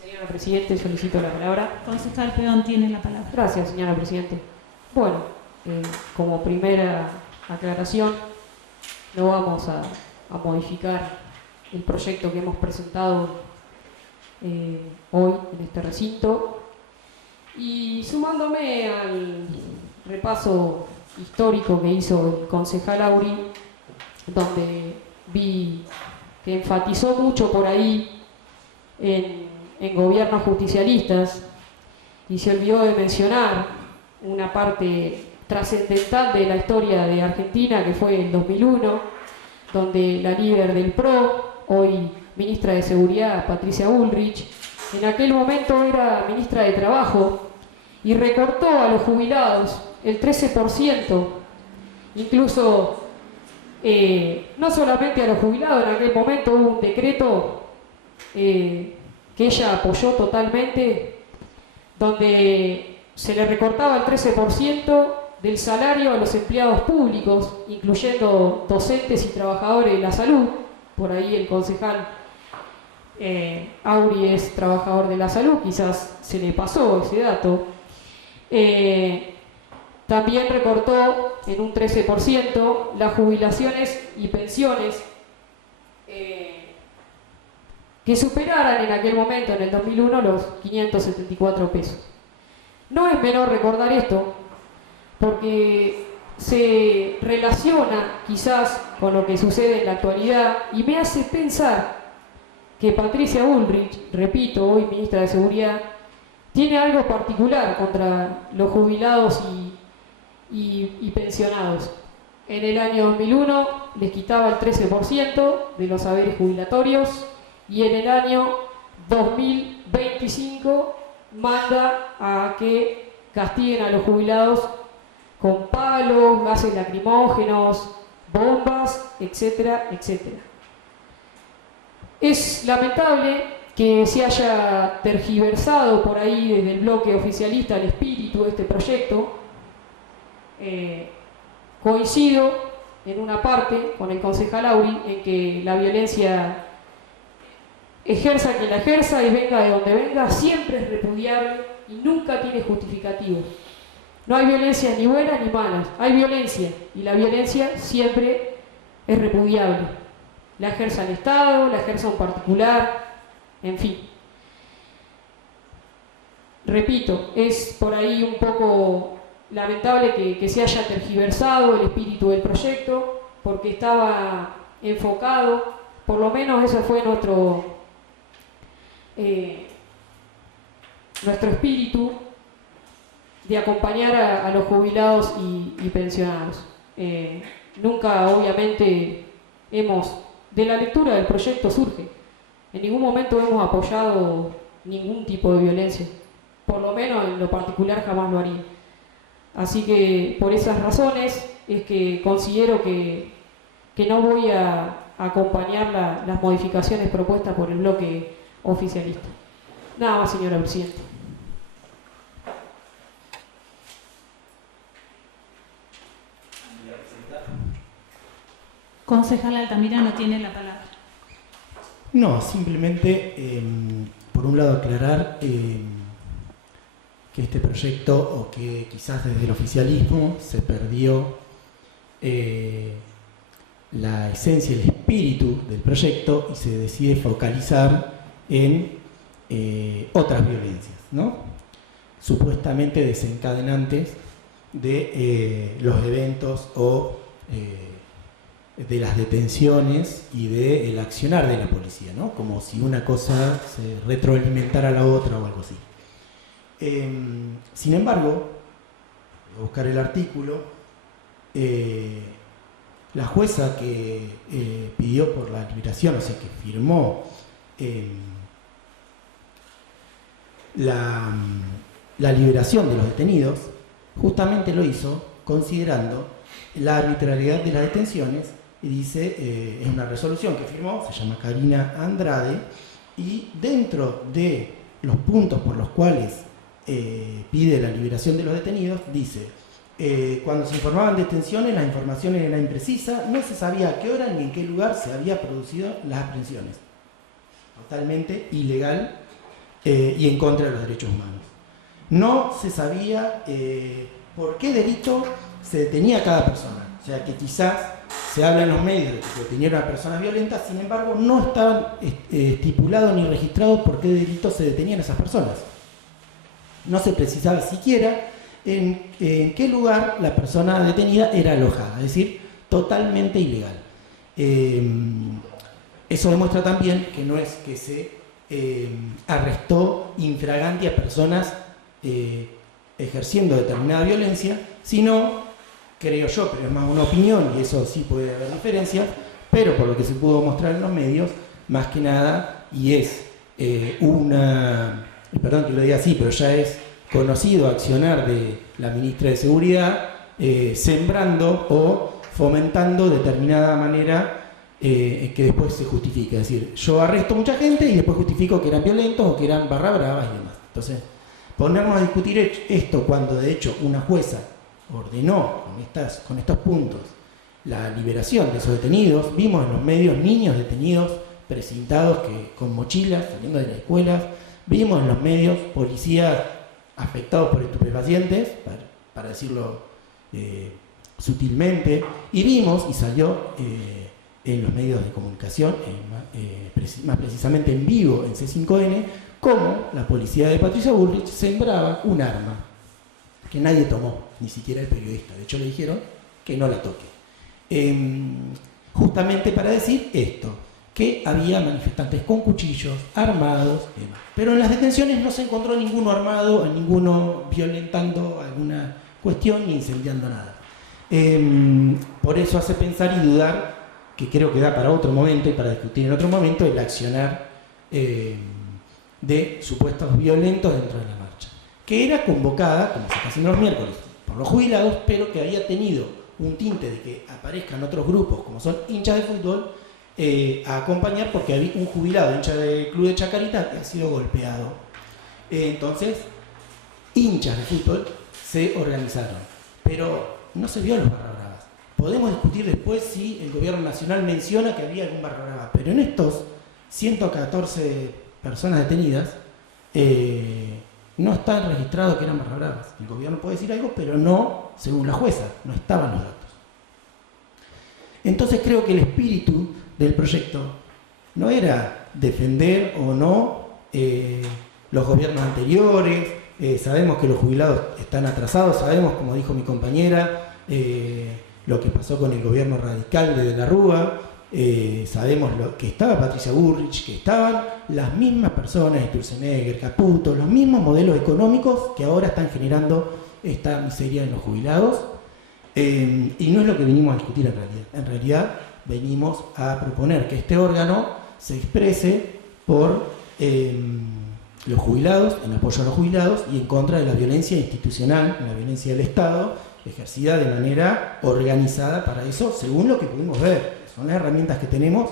Señora Presidente, solicito la palabra. Concejal Peón tiene la palabra. Gracias, señora Presidente. Bueno, como primera aclaración, no vamos a modificar el proyecto que hemos presentado hoy en este recinto. Y sumándome al repaso histórico que hizo el concejal Auri, donde vi que enfatizó mucho por ahí en gobiernos justicialistas y se olvidó de mencionar una parte trascendental de la historia de Argentina, que fue en 2001, donde la líder del PRO, hoy ministra de Seguridad, Patricia Bullrich, en aquel momento era ministra de Trabajo y recortó a los jubilados el 13%, incluso no solamente a los jubilados, en aquel momento hubo un decreto que ella apoyó totalmente, donde se le recortaba el 13% del salario a los empleados públicos, incluyendo docentes y trabajadores de la salud. Por ahí el concejal Auri es trabajador de la salud, quizás se le pasó ese dato. También recortó en un 13% las jubilaciones y pensiones que superaran en aquel momento, en el 2001, los 574 pesos. No es menor recordar esto, porque se relaciona quizás con lo que sucede en la actualidad y me hace pensar que Patricia Bullrich, repito, hoy ministra de Seguridad, tiene algo particular contra los jubilados y pensionados. En el año 2001 les quitaba el 13% de los haberes jubilatorios y en el año 2025 manda a que castiguen a los jubilados con palos, gases lacrimógenos, bombas, etcétera, etcétera. Es lamentable que se haya tergiversado por ahí desde el bloque oficialista el espíritu de este proyecto. Coincido en una parte con el concejal Auri en que la violencia, ejerza quien la ejerza y venga de donde venga, siempre es repudiable y nunca tiene justificativo. No hay violencia ni buena ni mala, hay violencia y la violencia siempre es repudiable. La ejerza el Estado, la ejerza un particular, en fin. Repito, es por ahí un poco lamentable que se haya tergiversado el espíritu del proyecto, porque estaba enfocado, por lo menos ese fue nuestro espíritu, de acompañar a los jubilados y pensionados. Nunca, obviamente, de la lectura del proyecto surge, en ningún momento hemos apoyado ningún tipo de violencia, por lo menos en lo particular jamás lo haría. Así que por esas razones es que considero que no voy a acompañar las modificaciones propuestas por el bloque oficialista. Nada más, señora presidenta. Concejal Altamirano tiene la palabra. No, simplemente, por un lado, aclarar que este proyecto, o que quizás desde el oficialismo se perdió la esencia, el espíritu del proyecto y se decide focalizar en otras violencias, ¿no? Supuestamente desencadenantes de los eventos o de las detenciones y del accionar de la policía, ¿no? Como si una cosa se retroalimentara a la otra o algo así. Sin embargo, voy a buscar el artículo, la jueza que pidió por la liberación, o sea, que firmó la liberación de los detenidos, justamente lo hizo considerando la arbitrariedad de las detenciones y dice, es una resolución que firmó, se llama Karina Andrade, y dentro de los puntos por los cuales pide la liberación de los detenidos, dice, cuando se informaban detenciones, las informaciones eran imprecisas, no se sabía a qué hora ni en qué lugar se había producido las aprehensiones. Totalmente ilegal y en contra de los derechos humanos. No se sabía por qué delito se detenía a cada persona. O sea que quizás se habla en los medios de que se detenieron a personas violentas, sin embargo no estaban estipulados ni registrados por qué delito se detenían esas personas. No se precisaba siquiera en qué lugar la persona detenida era alojada, es decir, totalmente ilegal. Eso demuestra también que no es que se arrestó infraganti a personas ejerciendo determinada violencia, sino, creo yo, pero es más una opinión y eso sí puede haber diferencias, pero por lo que se pudo mostrar en los medios, más que nada, y es perdón que lo diga así, pero ya es conocido accionar de la ministra de Seguridad, sembrando o fomentando determinada manera que después se justifique. Es decir, yo arresto mucha gente y después justifico que eran violentos o que eran barra bravas y demás. Entonces, ponernos a discutir esto cuando de hecho una jueza ordenó con estos puntos la liberación de esos detenidos. Vimos en los medios niños detenidos precintados con mochilas saliendo de las escuelas. Vimos en los medios policías afectados por estupefacientes, para decirlo sutilmente, y vimos, y salió en los medios de comunicación, más precisamente en vivo en C5N, cómo la policía de Patricia Bullrich sembraba un arma que nadie tomó, ni siquiera el periodista. De hecho le dijeron que no la toque. Justamente para decir esto, que había manifestantes con cuchillos, armados y demás. Pero en las detenciones no se encontró ninguno armado, ninguno violentando alguna cuestión ni incendiando nada. Por eso hace pensar y dudar, que creo que da para otro momento y para discutir en otro momento, el accionar de supuestos violentos dentro de la marcha, que era convocada, como se está haciendo los miércoles, por los jubilados, pero que había tenido un tinte de que aparezcan otros grupos, como son hinchas de fútbol, a acompañar, porque había un jubilado hincha del club de Chacarita que ha sido golpeado. Entonces, hinchas de fútbol se organizaron, pero no se vio los barra bravas. Podemos discutir después si el gobierno nacional menciona que había algún barra brava, pero en estos 114 personas detenidas no está registrado que eran barra bravas. El gobierno puede decir algo, pero no, según la jueza, no estaban los datos. Entonces creo que el espíritu del proyecto no era defender o no los gobiernos anteriores. Sabemos que los jubilados están atrasados, sabemos, como dijo mi compañera, lo que pasó con el gobierno radical de la Rúa, sabemos que estaba Patricia Bullrich, que estaban las mismas personas, Sturzenegger, Caputo, los mismos modelos económicos que ahora están generando esta miseria en los jubilados, y no es lo que venimos a discutir en realidad. En realidad venimos a proponer que este órgano se exprese por los jubilados, en apoyo a los jubilados y en contra de la violencia institucional, la violencia del Estado, ejercida de manera organizada para eso, según lo que pudimos ver. Son las herramientas que tenemos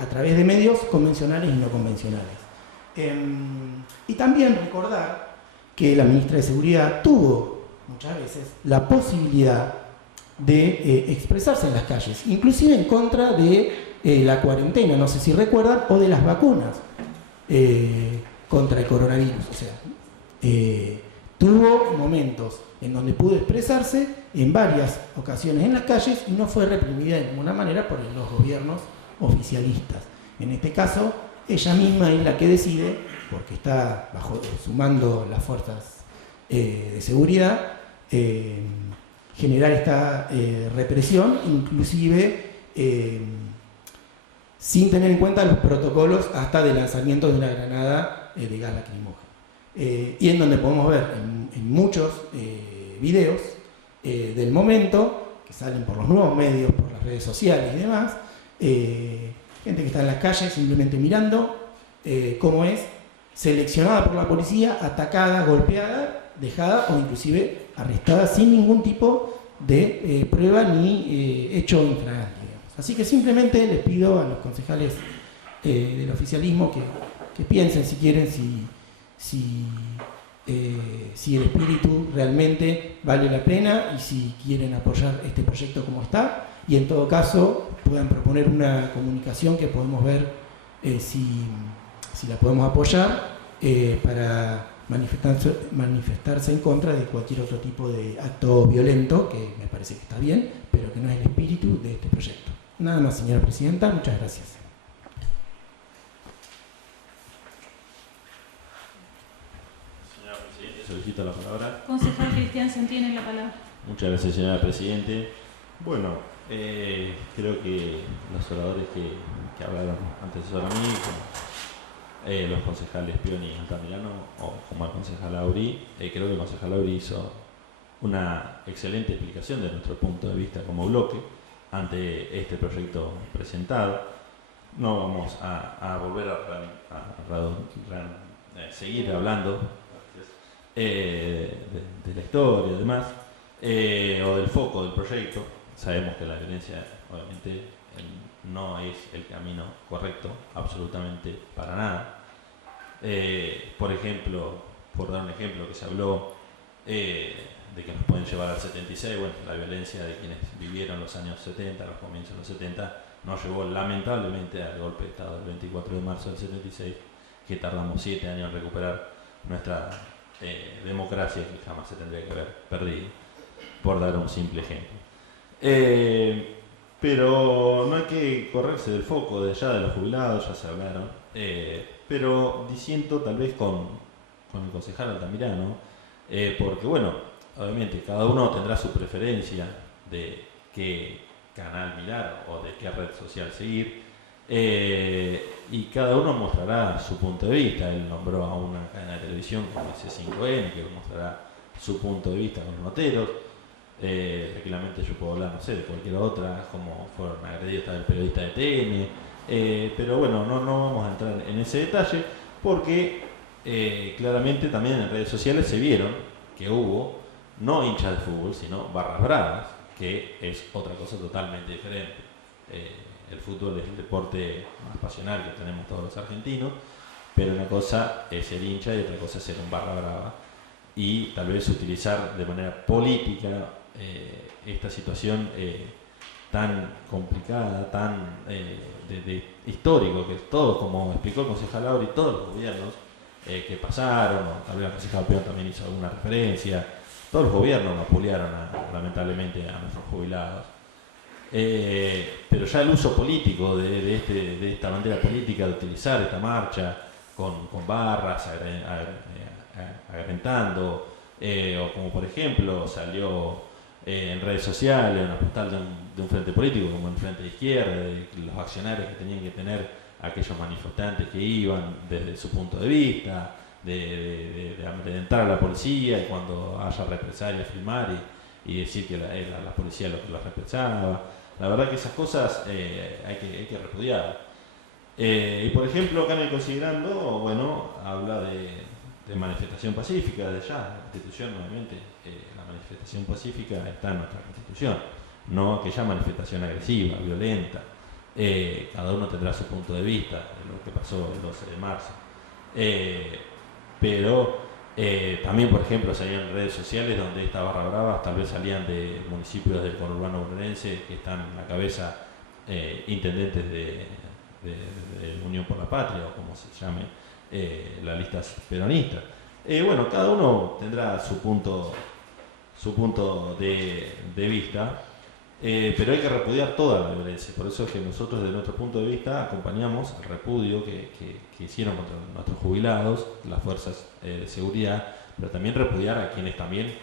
a través de medios convencionales y no convencionales. Y también recordar que la ministra de Seguridad tuvo muchas veces la posibilidad de expresarse en las calles, inclusive en contra de la cuarentena, no sé si recuerdan, o de las vacunas contra el coronavirus. O sea, tuvo momentos en donde pudo expresarse en varias ocasiones en las calles y no fue reprimida de ninguna manera por los gobiernos oficialistas. En este caso, ella misma es la que decide, porque está sumando las fuerzas de seguridad, generar esta represión, inclusive sin tener en cuenta los protocolos hasta de lanzamiento de una granada de gas lacrimógeno. Y en donde podemos ver en muchos videos del momento, que salen por los nuevos medios, por las redes sociales y demás, gente que está en las calles simplemente mirando cómo es seleccionada por la policía, atacada, golpeada, dejada o inclusive arrestada sin ningún tipo de prueba ni hecho infragante. Así que simplemente les pido a los concejales del oficialismo que piensen, si quieren, si el espíritu realmente vale la pena y si quieren apoyar este proyecto como está, y en todo caso puedan proponer una comunicación que podemos ver si la podemos apoyar para manifestarse en contra de cualquier otro tipo de acto violento, que me parece que está bien, pero que no es el espíritu de este proyecto. Nada más, señora presidenta, muchas gracias. Señora presidente, solicito la palabra. Concejal Cristiansen tiene la palabra. Muchas gracias, señora presidente. Bueno, creo que los oradores que hablaron antes de mí, los concejales Pioni y Altamirano, o como el concejal Auri, creo que el concejal Auri hizo una excelente explicación de nuestro punto de vista como bloque ante este proyecto presentado. No vamos a volver a seguir hablando de la historia y demás, o del foco del proyecto, sabemos que la violencia obviamente no es el camino correcto, absolutamente para nada. Por ejemplo, por dar un ejemplo que se habló de que nos pueden llevar al 76, bueno, la violencia de quienes vivieron los años 70, los comienzos de los 70, nos llevó lamentablemente al golpe de Estado del 24 de marzo del 76, que tardamos 7 años en recuperar nuestra democracia, que jamás se tendría que haber perdido, por dar un simple ejemplo. Pero no hay que correrse del foco de allá de los jubilados, ya se hablaron, pero diciendo tal vez con el concejal Altamirano, porque bueno, obviamente cada uno tendrá su preferencia de qué canal mirar o de qué red social seguir, y cada uno mostrará su punto de vista. Él nombró a una cadena de televisión como C5N, que mostrará su punto de vista con los noteros. Tranquilamente yo puedo hablar, no sé, de cualquier otra, como fueron agredidos el periodista de TN, pero bueno, no vamos a entrar en ese detalle, porque claramente también en redes sociales se vieron que hubo no hinchas de fútbol, sino barras bravas, que es otra cosa totalmente diferente. El fútbol es el deporte más pasional que tenemos todos los argentinos, pero una cosa es ser hincha y otra cosa es ser un barra brava, y tal vez utilizar de manera política esta situación tan complicada, tan de histórico, que todos, como explicó el concejal Auri, todos los gobiernos que pasaron, o tal vez el concejal Peón también hizo alguna referencia, todos los gobiernos apoyaron lamentablemente a nuestros jubilados. Pero ya el uso político de esta bandera política, de utilizar esta marcha con barras, agrentando, o como por ejemplo salió en redes sociales una postal de un frente político como el Frente de Izquierda, de los accionarios que tenían que tener aquellos manifestantes que iban desde su punto de vista, de amedrentar a la policía, y cuando haya represalia filmar y decir que era la policía lo que los represaba. La verdad que esas cosas hay que repudiar. Y por ejemplo, acá en el Considerando, bueno, habla de manifestación pacífica, de ya, la Constitución nuevamente, la manifestación pacífica está en nuestra Constitución, no aquella manifestación agresiva, violenta. Cada uno tendrá su punto de vista de lo que pasó el 12 de marzo. Pero también, por ejemplo, salían en redes sociales donde estas barra bravas tal vez salían de municipios del conurbano bonaerense que están en la cabeza intendentes de Unión por la Patria, o como se llame la lista peronista. Bueno, cada uno tendrá su punto de vista, pero hay que repudiar toda la violencia. Por eso es que nosotros, desde nuestro punto de vista, acompañamos el repudio que hicieron contra nuestros jubilados, las fuerzas de seguridad, pero también repudiar a quienes también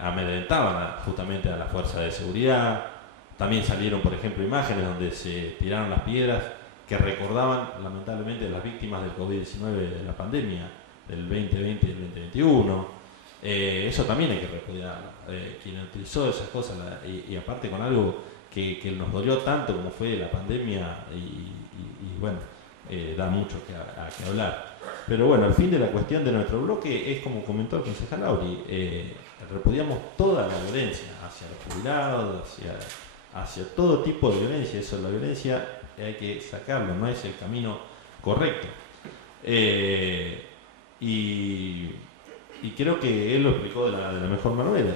amedrentaban justamente a la fuerza de seguridad. También salieron, por ejemplo, imágenes donde se tiraron las piedras que recordaban lamentablemente las víctimas del COVID-19 de la pandemia del 2020 y el 2021. Eso también hay que repudiarlo. Quien utilizó esas cosas, y aparte con algo que nos dolió tanto como fue la pandemia, y bueno, da mucho que hablar. Pero bueno, al fin de la cuestión de nuestro bloque es, como comentó el concejal Auri, repudiamos toda la violencia hacia los jubilados, hacia todo tipo de violencia. Eso, la violencia hay que sacarlo, no es el camino correcto. Y creo que él lo explicó de la mejor manera.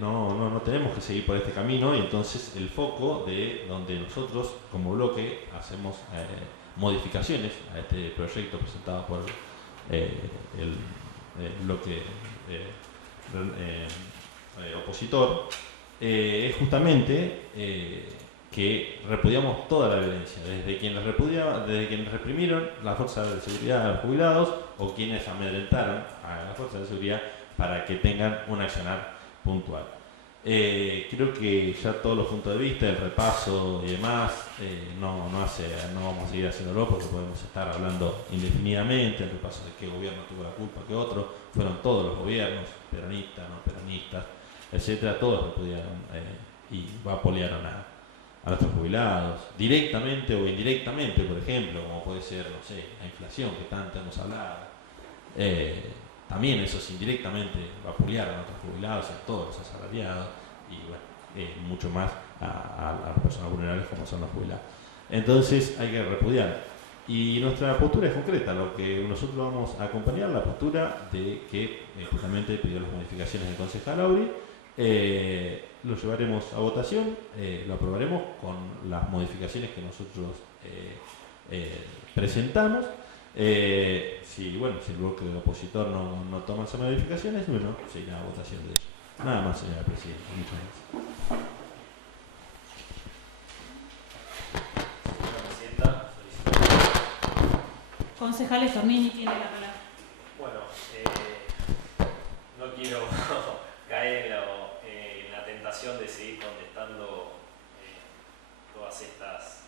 No tenemos que seguir por este camino, y entonces el foco de donde nosotros como bloque hacemos modificaciones a este proyecto presentado por el bloque opositor, es justamente que repudiamos toda la violencia, desde quienes reprimieron las fuerzas de seguridad a los jubilados, o quienes amedrentaron a las fuerzas de seguridad para que tengan un accionar puntual. Creo que ya todos los puntos de vista, el repaso y demás, no vamos a seguir haciéndolo, porque podemos estar hablando indefinidamente. El repaso de qué gobierno tuvo la culpa, qué otro, fueron todos los gobiernos, peronistas, no peronistas, etcétera, todos repudiaron y apoyaron a nuestros jubilados, directamente o indirectamente, por ejemplo, como puede ser, no sé, la inflación que tanto hemos hablado. También eso es indirectamente vapulear a nuestros jubilados, a todos los asalariados, y bueno, mucho más a las personas vulnerables como son los jubilados. Entonces hay que repudiar. Y nuestra postura es concreta, lo que nosotros vamos a acompañar, la postura de que justamente pidió las modificaciones del concejal Auri, lo llevaremos a votación, lo aprobaremos con las modificaciones que nosotros presentamos. Si el bloque opositor no toma esas modificaciones, bueno, se irá a votación de ello. Nada más, señora Presidenta. Muchas gracias. Concejal Stornini tiene la palabra. Bueno, no quiero caer en la tentación de seguir contestando todas estas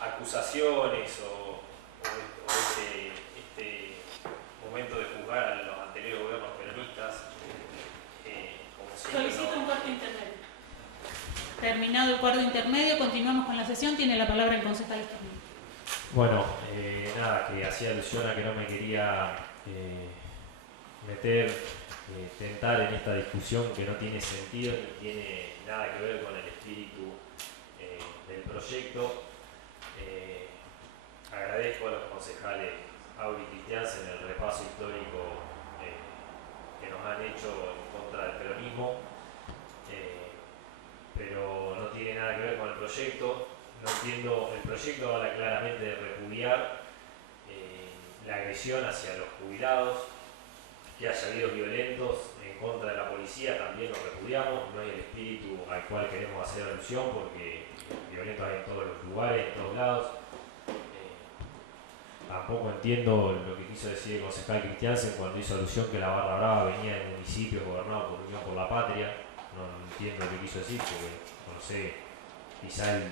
acusaciones o este momento de juzgar a los anteriores gobiernos peronistas. Solicito un cuarto intermedio. Terminado el cuarto intermedio, continuamos con la sesión. Tiene la palabra el concejal Stornini. Bueno, nada, que hacía alusión a que no me quería tentar en esta discusión que no tiene sentido ni tiene nada que ver con el espíritu del proyecto. Agradezco a los concejales Auri y Christiansen el repaso histórico que nos han hecho en contra del peronismo, pero no tiene nada que ver con el proyecto. No entiendo, el proyecto habla claramente de repudiar la agresión hacia los jubilados, que haya habido violentos en contra de la policía, también lo repudiamos, no hay el espíritu al cual queremos hacer alusión, porque violentos hay en todos los lugares, en todos lados. Tampoco entiendo lo que quiso decir el concejal Christiansen cuando hizo alusión que la Barra Brava venía de municipios gobernados por Unión por la Patria. No entiendo lo que quiso decir, porque no sé, quizá él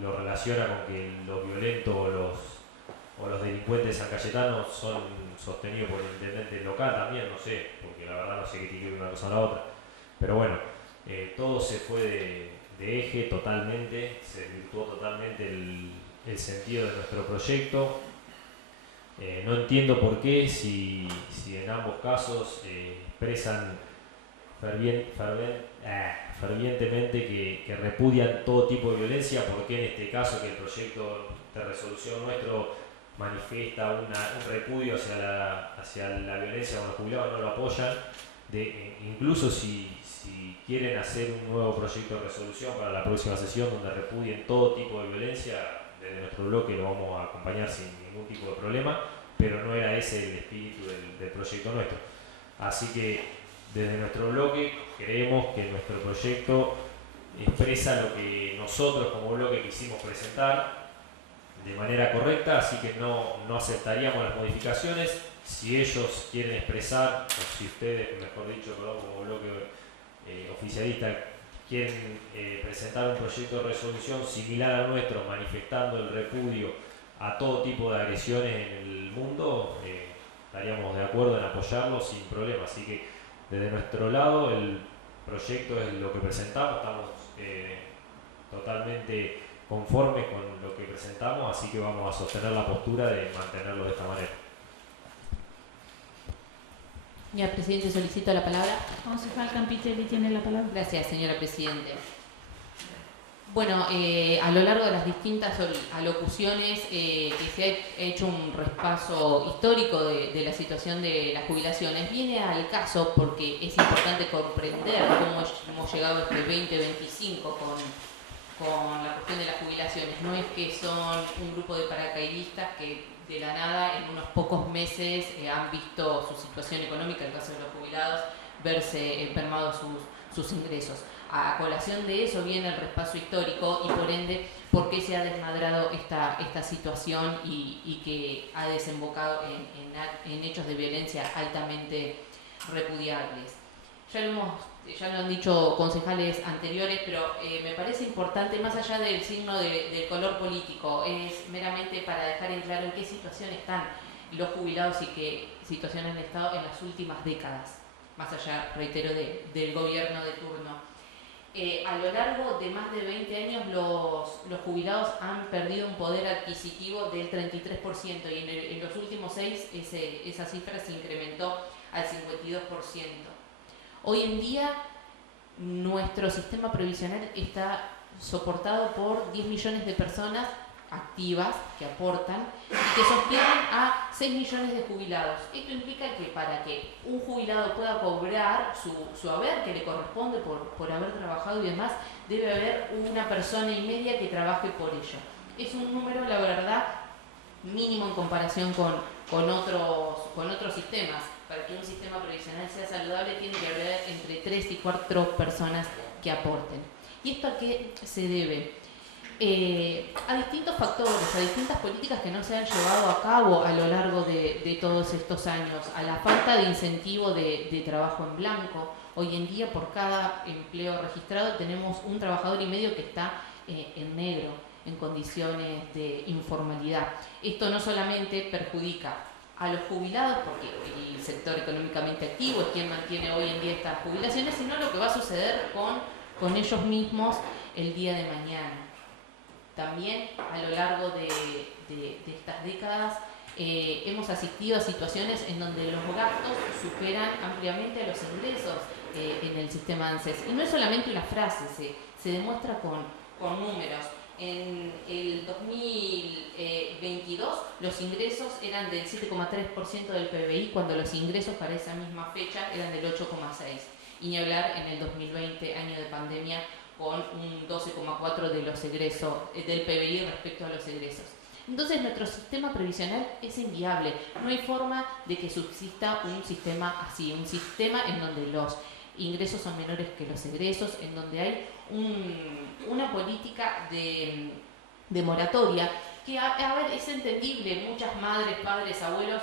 lo relaciona con que los violentos o los delincuentes de San Cayetano son sostenidos por el intendente local también, no sé, porque la verdad no sé qué tiene que ver una cosa a la otra. Pero bueno, todo se fue de eje totalmente, se desvirtuó totalmente el sentido de nuestro proyecto. No entiendo por qué, si en ambos casos expresan fervientemente que repudian todo tipo de violencia, porque en este caso que el proyecto de resolución nuestro manifiesta un repudio hacia la violencia con los jubilados, no lo apoyan. Incluso si quieren hacer un nuevo proyecto de resolución para la próxima sesión donde repudien todo tipo de violencia, desde nuestro bloque lo vamos a acompañar sin ningún tipo de problema, pero no era ese el espíritu del proyecto nuestro. Así que desde nuestro bloque creemos que nuestro proyecto expresa lo que nosotros como bloque quisimos presentar de manera correcta, así que no aceptaríamos las modificaciones. Si ellos quieren expresar, o si ustedes, mejor dicho, como bloque oficialista, quieren presentar un proyecto de resolución similar al nuestro, manifestando el repudio a todo tipo de agresiones en el mundo, estaríamos de acuerdo en apoyarlo sin problema. Así que desde nuestro lado el proyecto es lo que presentamos, estamos totalmente conformes con lo que presentamos, así que vamos a sostener la postura de mantenerlo de esta manera. Señora Presidente, solicito la palabra. Concejal Campitelli tiene la palabra. Gracias, señora Presidente. Bueno, a lo largo de las distintas alocuciones que se ha hecho un repaso histórico de la situación de las jubilaciones, viene al caso porque es importante comprender cómo hemos llegado a este 2025 con la cuestión de las jubilaciones. No es que son un grupo de paracaidistas que de la nada en unos pocos meses han visto su situación económica, en el caso de los jubilados, verse enfermados sus ingresos. A colación de eso viene el repaso histórico y por ende por qué se ha desmadrado esta situación y que ha desembocado en hechos de violencia altamente repudiables. Ya lo han dicho concejales anteriores, pero me parece importante, más allá del signo del color político, es meramente para dejar en claro en qué situación están los jubilados y qué situación han estado en las últimas décadas, más allá, reitero, del gobierno de turno. A lo largo de más de 20 años los jubilados han perdido un poder adquisitivo del 33% y en los últimos 6 esa cifra se incrementó al 52%. Hoy en día nuestro sistema previsional está soportado por 10 millones de personas activas que aportan y que sostienen a 6 millones de jubilados. Esto implica que para que un jubilado pueda cobrar su haber que le corresponde por haber trabajado y demás, debe haber una persona y media que trabaje por ello. Es un número, la verdad, mínimo en comparación con otros sistemas. Para que un sistema previsional sea saludable tiene que haber entre 3 y 4 personas que aporten. ¿Y esto a qué se debe? A distintos factores, a distintas políticas que no se han llevado a cabo a lo largo de todos estos años, a la falta de incentivo de trabajo en blanco. Hoy en día por cada empleo registrado tenemos un trabajador y medio que está en negro, en condiciones de informalidad. Esto no solamente perjudica a los jubilados, porque el sector económicamente activo es quien mantiene hoy en día estas jubilaciones, sino lo que va a suceder con ellos mismos el día de mañana. También a lo largo de estas décadas hemos asistido a situaciones en donde los gastos superan ampliamente a los ingresos en el sistema ANSES. Y no es solamente una frase, se demuestra con números. En el 2022 los ingresos eran del 7,3% del PBI, cuando los ingresos para esa misma fecha eran del 8,6%. Y ni hablar en el 2020, año de pandemia, con un 12,4% de los egresos del PBI respecto a los egresos. Entonces nuestro sistema previsional es inviable. No hay forma de que subsista un sistema así, un sistema en donde los ingresos son menores que los egresos, en donde hay una política de moratoria que, a ver, es entendible. Muchas madres, padres, abuelos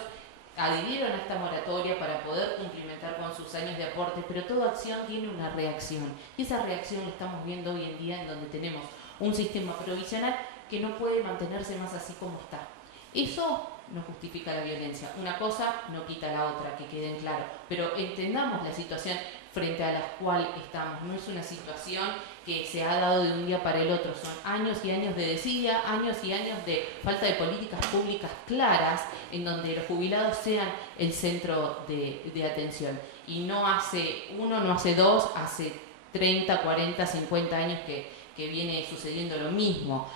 adhirieron a esta moratoria para poder cumplimentar con sus años de aporte, pero toda acción tiene una reacción. Y esa reacción la estamos viendo hoy en día, en donde tenemos un sistema provisional que no puede mantenerse más así como está. Eso no justifica la violencia. Una cosa no quita la otra, que queden claro. Pero entendamos la situación frente a la cual estamos. No es una situación que se ha dado de un día para el otro. Son años y años de desidia, años y años de falta de políticas públicas claras en donde los jubilados sean el centro de atención. Y no hace uno, no hace dos, hace 30, 40, 50 años que viene sucediendo lo mismo.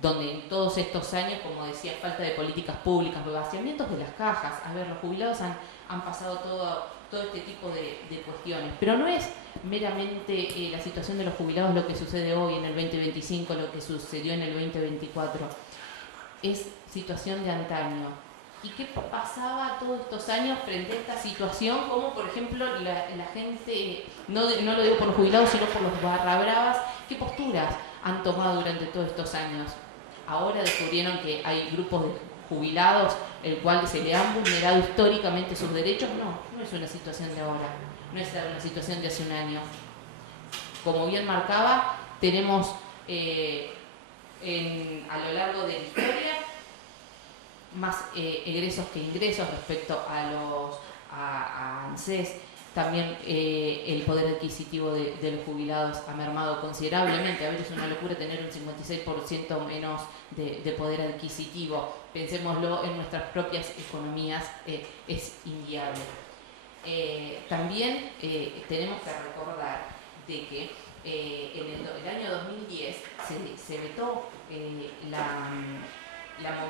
Donde en todos estos años, como decía, falta de políticas públicas, vaciamientos de las cajas. A ver, los jubilados han pasado todo este tipo de cuestiones. Pero no es meramente la situación de los jubilados lo que sucede hoy en el 2025, lo que sucedió en el 2024. Es situación de antaño. ¿Y qué pasaba todos estos años frente a esta situación? Como, por ejemplo, la gente, no lo digo por los jubilados, sino por los barrabravas, ¿qué posturas han tomado durante todos estos años? Ahora descubrieron que hay grupos de jubilados el cual se le han vulnerado históricamente sus derechos. No es una situación de ahora, no es una situación de hace un año. Como bien marcaba, tenemos a lo largo de la historia más egresos que ingresos respecto a ANSES. También el poder adquisitivo de los jubilados ha mermado considerablemente. A ver, es una locura tener un 56% menos de poder adquisitivo. Pensémoslo en nuestras propias economías, es inviable. También tenemos que recordar de que en el año 2010 se vetó la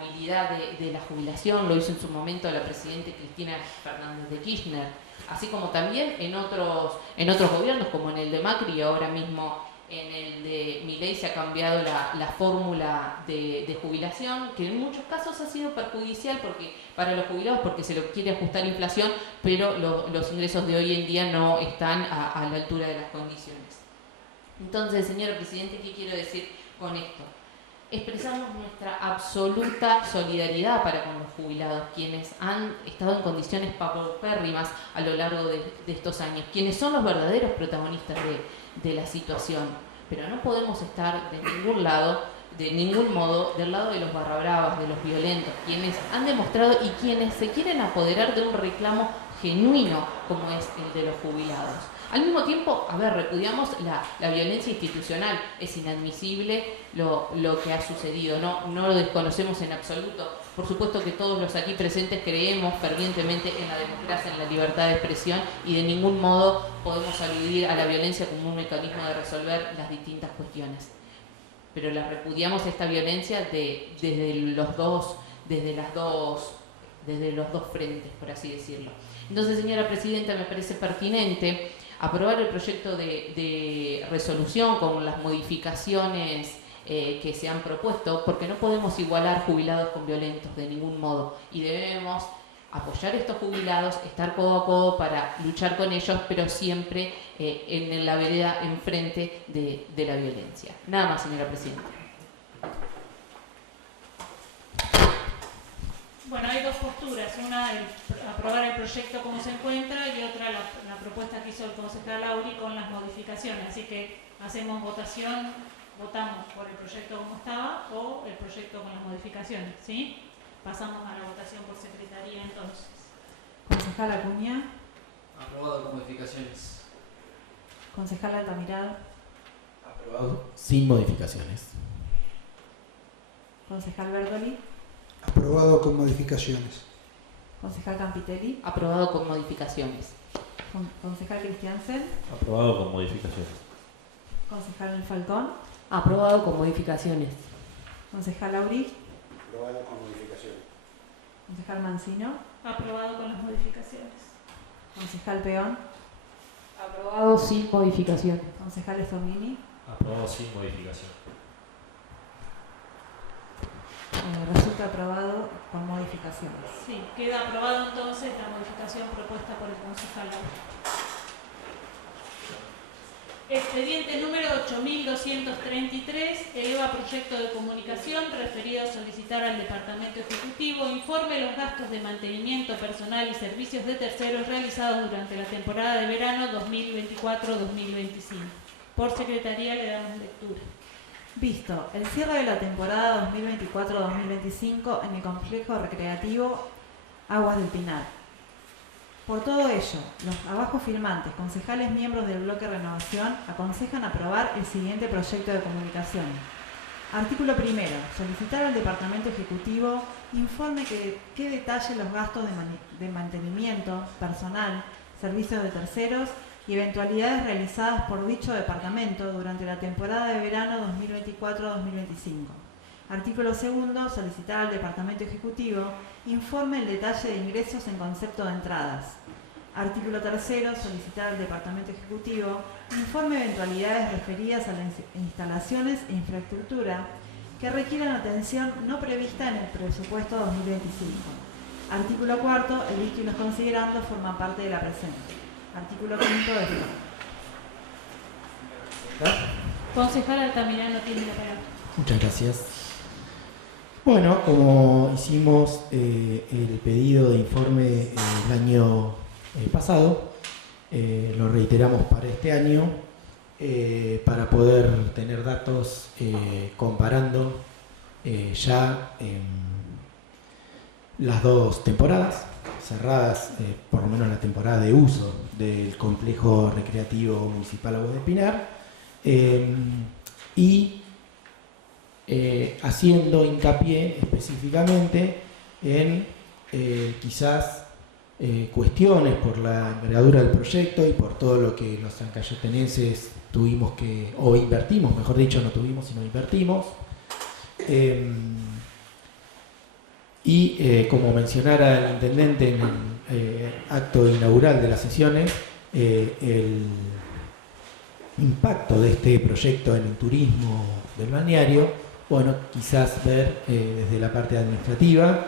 movilidad de la jubilación. Lo hizo en su momento la presidenta Cristina Fernández de Kirchner. Así como también en otros gobiernos, como en el de Macri y ahora mismo en el de Milei, se ha cambiado la fórmula de jubilación, que en muchos casos ha sido perjudicial para los jubilados porque se lo quiere ajustar a la inflación, pero los ingresos de hoy en día no están a la altura de las condiciones. Entonces, señor presidente, ¿qué quiero decir con esto? Expresamos nuestra absoluta solidaridad para con los jubilados, quienes han estado en condiciones paupérrimas a lo largo de estos años, quienes son los verdaderos protagonistas de la situación. Pero no podemos estar de ningún modo, del lado de los barrabravas, de los violentos, quienes han demostrado y quienes se quieren apoderar de un reclamo genuino como es el de los jubilados. Al mismo tiempo, repudiamos la violencia institucional. Es inadmisible lo que ha sucedido, no lo desconocemos en absoluto. Por supuesto que todos los aquí presentes creemos fervientemente en la democracia, en la libertad de expresión, y de ningún modo podemos aludir a la violencia como un mecanismo de resolver las distintas cuestiones. Pero la repudiamos esta violencia desde los dos frentes, por así decirlo. Entonces, señora Presidenta, me parece pertinente aprobar el proyecto de resolución con las modificaciones que se han propuesto, porque no podemos igualar jubilados con violentos de ningún modo, y debemos apoyar a estos jubilados, estar codo a codo para luchar con ellos, pero siempre en la vereda enfrente de la violencia. Nada más, señora Presidenta. Bueno, hay dos posturas, una aprobar el proyecto como se encuentra y otra la propuesta que hizo el concejal Auri con las modificaciones, así que hacemos votación, votamos por el proyecto como estaba o el proyecto con las modificaciones, ¿sí? Pasamos a la votación por secretaría entonces. Concejal Acuña. Aprobado con modificaciones. Concejal Altamirano. Aprobado sin modificaciones. Concejal Berdoli. Aprobado con modificaciones. Concejal Campitelli. Aprobado con modificaciones. Concejal Christiansen. Aprobado con modificaciones. Concejal Falcón. Aprobado con modificaciones. Concejal Auri. Aprobado con modificaciones. Concejal Mancino. Aprobado con las modificaciones. Concejal Peón. Aprobado sin modificaciones. Concejal Stormini. Aprobado sin modificación. Resulta aprobado con modificaciones. Sí, queda aprobado entonces la modificación propuesta por el concejal Auri. Expediente número 8233, eleva proyecto de comunicación referido a solicitar al Departamento Ejecutivo informe los gastos de mantenimiento personal y servicios de terceros realizados durante la temporada de verano 2024-2025. Por secretaría le damos lectura. Visto el cierre de la temporada 2024-2025 en el complejo recreativo Aguas del Pinar. Por todo ello, los abajo firmantes, concejales miembros del bloque Renovación, aconsejan aprobar el siguiente proyecto de comunicación. Artículo primero. Solicitar al Departamento Ejecutivo informe que detalle los gastos de mantenimiento, personal, servicios de terceros y eventualidades realizadas por dicho departamento durante la temporada de verano 2024-2025. Artículo segundo. Solicitar al Departamento Ejecutivo informe el detalle de ingresos en concepto de entradas. Artículo tercero. Solicitar al Departamento Ejecutivo informe eventualidades referidas a las instalaciones e infraestructura que requieran atención no prevista en el presupuesto 2025. Artículo cuarto. El visto y los considerandos forman parte de la presente. Artículo quinto. Concejal Altamirano tiene la palabra. Muchas gracias. Bueno, como hicimos el pedido de informe el año pasado, lo reiteramos para este año para poder tener datos comparando ya las dos temporadas cerradas, por lo menos la temporada de uso del complejo recreativo municipal Aguas del Pinar, y haciendo hincapié específicamente en quizás cuestiones por la envergadura del proyecto y por todo lo que los sancayetenenses tuvimos que, o invertimos, mejor dicho, no tuvimos, sino invertimos. Como mencionara el intendente en el acto inaugural de las sesiones, el impacto de este proyecto en el turismo del balneario, bueno, quizás ver desde la parte administrativa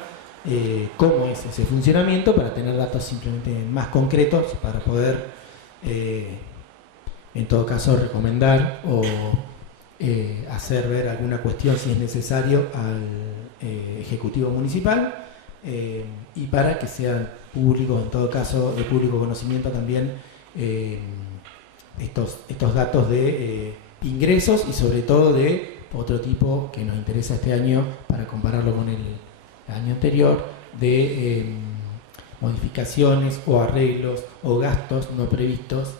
cómo es ese funcionamiento para tener datos simplemente más concretos para poder, en todo caso, recomendar o hacer ver alguna cuestión si es necesario al Ejecutivo Municipal y para que sea público, en todo caso, de público conocimiento también estos datos de ingresos y sobre todo de otro tipo que nos interesa este año para compararlo con el año anterior, de modificaciones o arreglos o gastos no previstos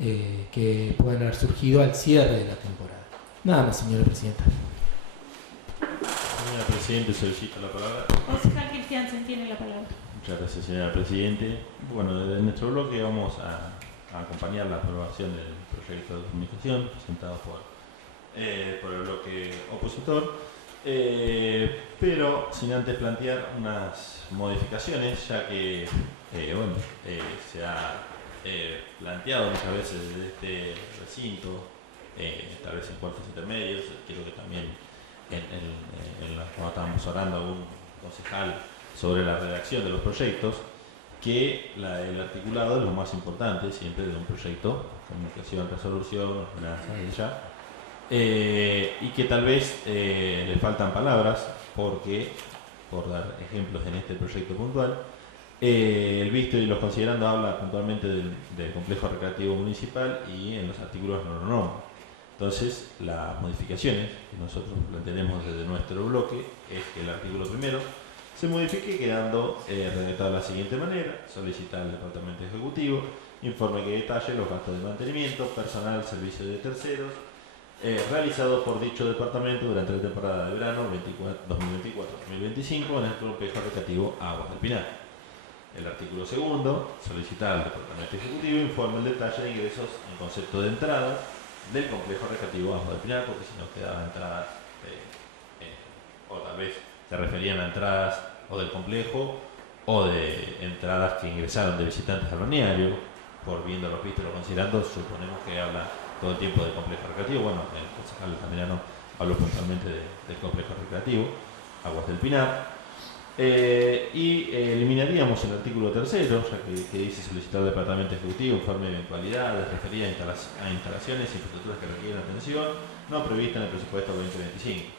que puedan haber surgido al cierre de la temporada. Nada más, señora presidenta. Señora Presidente, solicito la palabra. Concejal Christiansen tiene la palabra. Muchas gracias, señora Presidente. Bueno, desde nuestro bloque vamos a acompañar la aprobación del proyecto de comunicación presentado por el bloque opositor, pero sin antes plantear unas modificaciones, ya que se ha planteado muchas veces desde este recinto, tal vez en cuartos intermedios, quiero que también cuando estábamos hablando a un concejal sobre la redacción de los proyectos, que el articulado es lo más importante siempre de un proyecto, comunicación, resolución, ordenanza, y que tal vez le faltan palabras porque, por dar ejemplos en este proyecto puntual, el visto y los considerando habla puntualmente del complejo recreativo municipal y en los artículos no lo nombra. Entonces, las modificaciones que nosotros planteamos desde nuestro bloque es que el artículo primero se modifique quedando redactado de la siguiente manera: solicitar al Departamento Ejecutivo informe que detalle los gastos de mantenimiento, personal, servicio de terceros, realizados por dicho departamento durante la temporada de verano 2024-2025 en el complejo recreativo Aguas del Pinar. El artículo segundo, solicitar al Departamento Ejecutivo informe el detalle de ingresos en concepto de entrada del complejo recreativo Aguas del Pinar, porque si no quedaban entradas, o tal vez se referían a entradas o del complejo o de entradas que ingresaron de visitantes al balneario, por viendo los vistos, lo considerando, suponemos que habla todo el tiempo del complejo recreativo. Bueno, el concejal Altamirano habló puntualmente del complejo recreativo Aguas del Pinar. Y eliminaríamos el artículo tercero, ya que dice solicitar al Departamento Ejecutivo informe de eventualidades referidas a instalaciones y infraestructuras que requieren atención no prevista en el presupuesto 2025.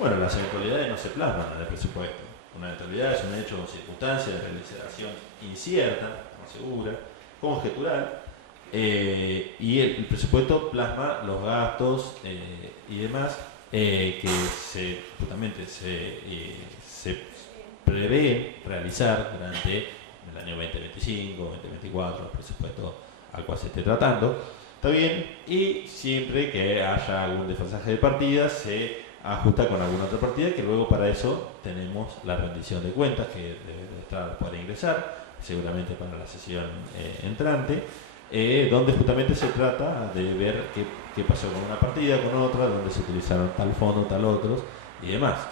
Bueno, las eventualidades no se plasman en el presupuesto. Una eventualidad es un hecho o circunstancia de realización incierta, no segura, conjetural, y el presupuesto plasma los gastos y demás que justamente se prevé realizar durante el año 2025, 2024, el presupuesto al cual se esté tratando. Está bien, y siempre que haya algún desfasaje de partidas, se ajusta con alguna otra partida, que luego para eso tenemos la rendición de cuentas que debe estar por ingresar, seguramente para la sesión entrante, donde justamente se trata de ver qué pasó con una partida, con otra, donde se utilizaron tal fondo, tal otros y demás.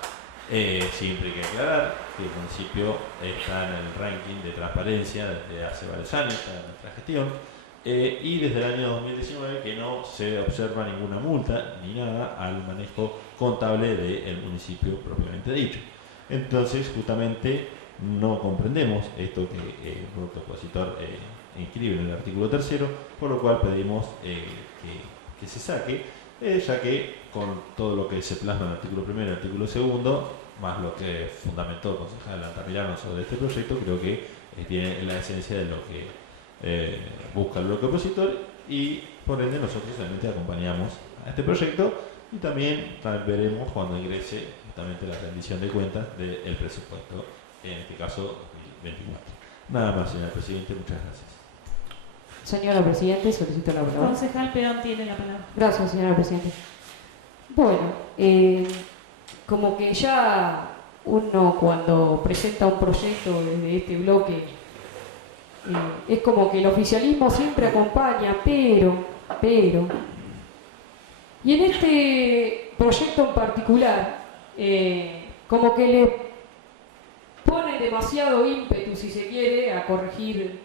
Siempre hay que aclarar que el municipio está en el ranking de transparencia desde hace varios años en nuestra gestión, y desde el año 2019 que no se observa ninguna multa ni nada al manejo contable del municipio propiamente dicho. Entonces, justamente no comprendemos esto que el bloque opositor inscribe en el artículo tercero, por lo cual pedimos que se saque, ya que con todo lo que se plasma en el artículo primero y el artículo segundo, más lo que fundamentó el concejal Altamirano sobre este proyecto, creo que tiene la esencia de lo que busca el bloque opositor, y por ende nosotros realmente acompañamos a este proyecto, y también veremos cuando ingrese justamente la rendición de cuentas del presupuesto, en este caso 2024. Nada más, señora Presidente, muchas gracias. Señora Presidente, solicito la palabra. Concejal Peón tiene la palabra. Gracias, señora Presidente. Bueno, como que ya uno cuando presenta un proyecto desde este bloque, es como que el oficialismo siempre acompaña, pero, y en este proyecto en particular, como que le pone demasiado ímpetu, si se quiere, a corregir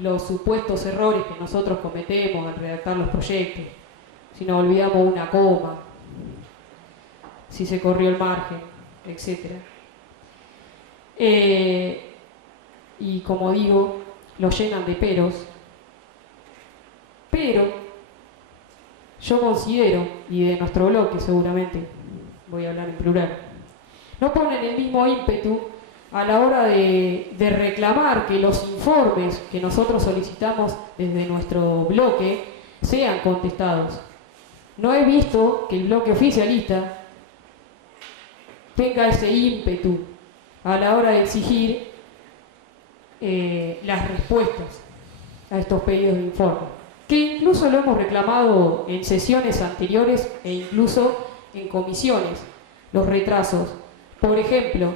los supuestos errores que nosotros cometemos al redactar los proyectos. Si nos olvidamos una coma, si se corrió el margen, etc. Y como digo, lo llenan de peros, pero yo considero, y de nuestro bloque seguramente, voy a hablar en plural, no ponen el mismo ímpetu a la hora de reclamar que los informes que nosotros solicitamos desde nuestro bloque sean contestados. No he visto que el bloque oficialista tenga ese ímpetu a la hora de exigir las respuestas a estos pedidos de informe. que incluso lo hemos reclamado en sesiones anteriores e incluso en comisiones, los retrasos. Por ejemplo,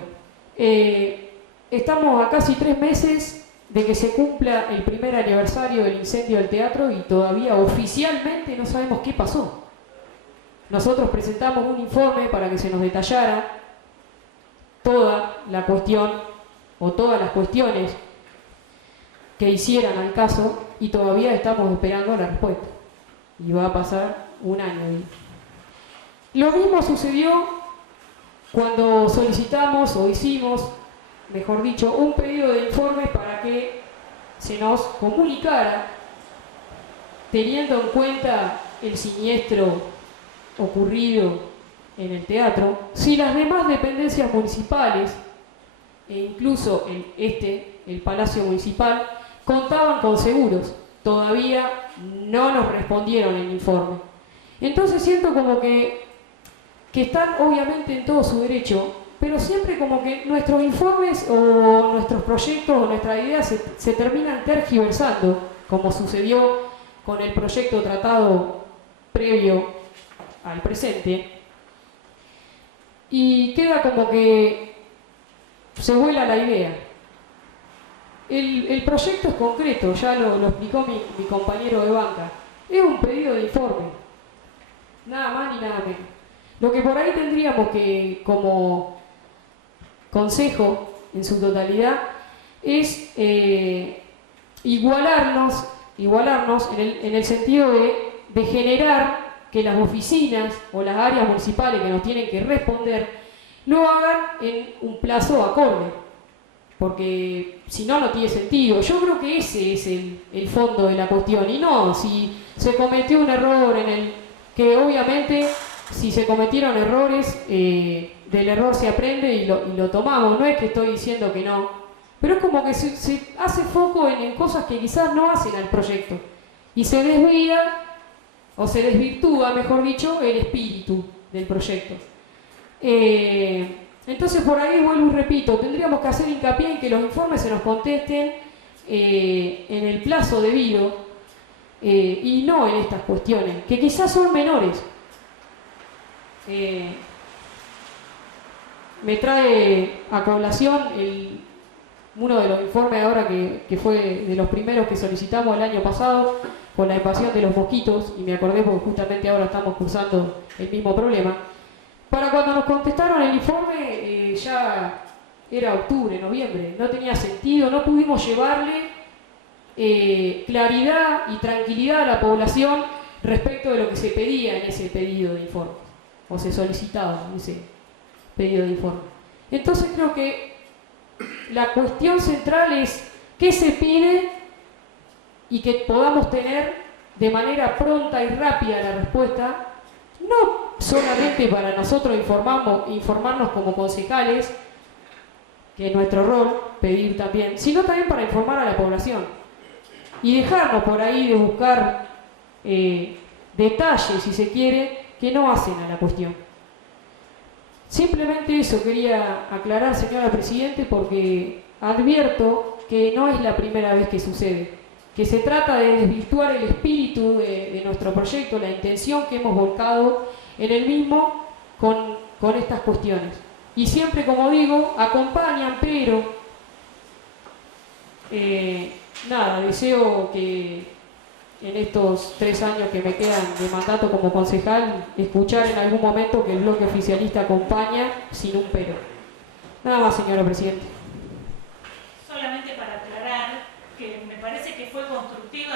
estamos a casi 3 meses de que se cumpla el primer aniversario del incendio del teatro y todavía oficialmente no sabemos qué pasó. Nosotros presentamos un informe para que se nos detallara toda la cuestión o todas las cuestiones que hicieran al caso y todavía estamos esperando la respuesta. Y va a pasar un año. Lo mismo sucedió cuando solicitamos o hicimos, mejor dicho, un pedido de informes para que se nos comunicara, teniendo en cuenta el siniestro ocurrido en el teatro, si las demás dependencias municipales e incluso el Palacio Municipal contaban con seguros. Todavía no nos respondieron el informe. Entonces siento como que están obviamente en todo su derecho, pero siempre como que nuestros informes o nuestros proyectos o nuestras ideas se terminan tergiversando, como sucedió con el proyecto tratado previo al presente, y queda como que se vuela la idea. El proyecto es concreto, ya lo explicó mi compañero de banca, es un pedido de informe, nada más ni nada menos. Lo que por ahí tendríamos que, como consejo en su totalidad, es igualarnos en el sentido de generar que las oficinas o las áreas municipales que nos tienen que responder lo hagan en un plazo acorde, porque si no, no tiene sentido. Yo creo que ese es el fondo de la cuestión, y no si se cometió un error que obviamente si se cometieron errores, del error se aprende y lo tomamos. No es que estoy diciendo que no, pero es como que se hace foco en cosas que quizás no hacen al proyecto y se desvía o se desvirtúa, mejor dicho, el espíritu del proyecto. Entonces por ahí vuelvo y repito, tendríamos que hacer hincapié en que los informes se nos contesten en el plazo debido y no en estas cuestiones, que quizás son menores. Me trae a colación uno de los informes ahora que fue de los primeros que solicitamos el año pasado con la invasión de los mosquitos, y me acordé porque justamente ahora estamos cursando el mismo problema. Para cuando nos contestaron el informe ya era octubre, noviembre, no tenía sentido, no pudimos llevarle claridad y tranquilidad a la población respecto de lo que se pedía en ese pedido de informe, o se solicitaba en ese pedido de informe. Entonces creo que la cuestión central es qué se pide y que podamos tener de manera pronta y rápida la respuesta, no solamente para nosotros informarnos como concejales, que es nuestro rol pedir también, sino también para informar a la población y dejarnos por ahí de buscar detalles, si se quiere, que no hacen a la cuestión. Simplemente eso quería aclarar, señora Presidente, porque advierto que no es la primera vez que sucede, que se trata de desvirtuar el espíritu de nuestro proyecto, la intención que hemos volcado en el mismo con estas cuestiones. Y siempre, como digo, acompañan, pero nada, deseo que en estos 3 años que me quedan de mandato como concejal, escuchar en algún momento que el bloque oficialista acompaña sin un pero. Nada más, señora Presidente. Solamente para aclarar que me parece que fue constructiva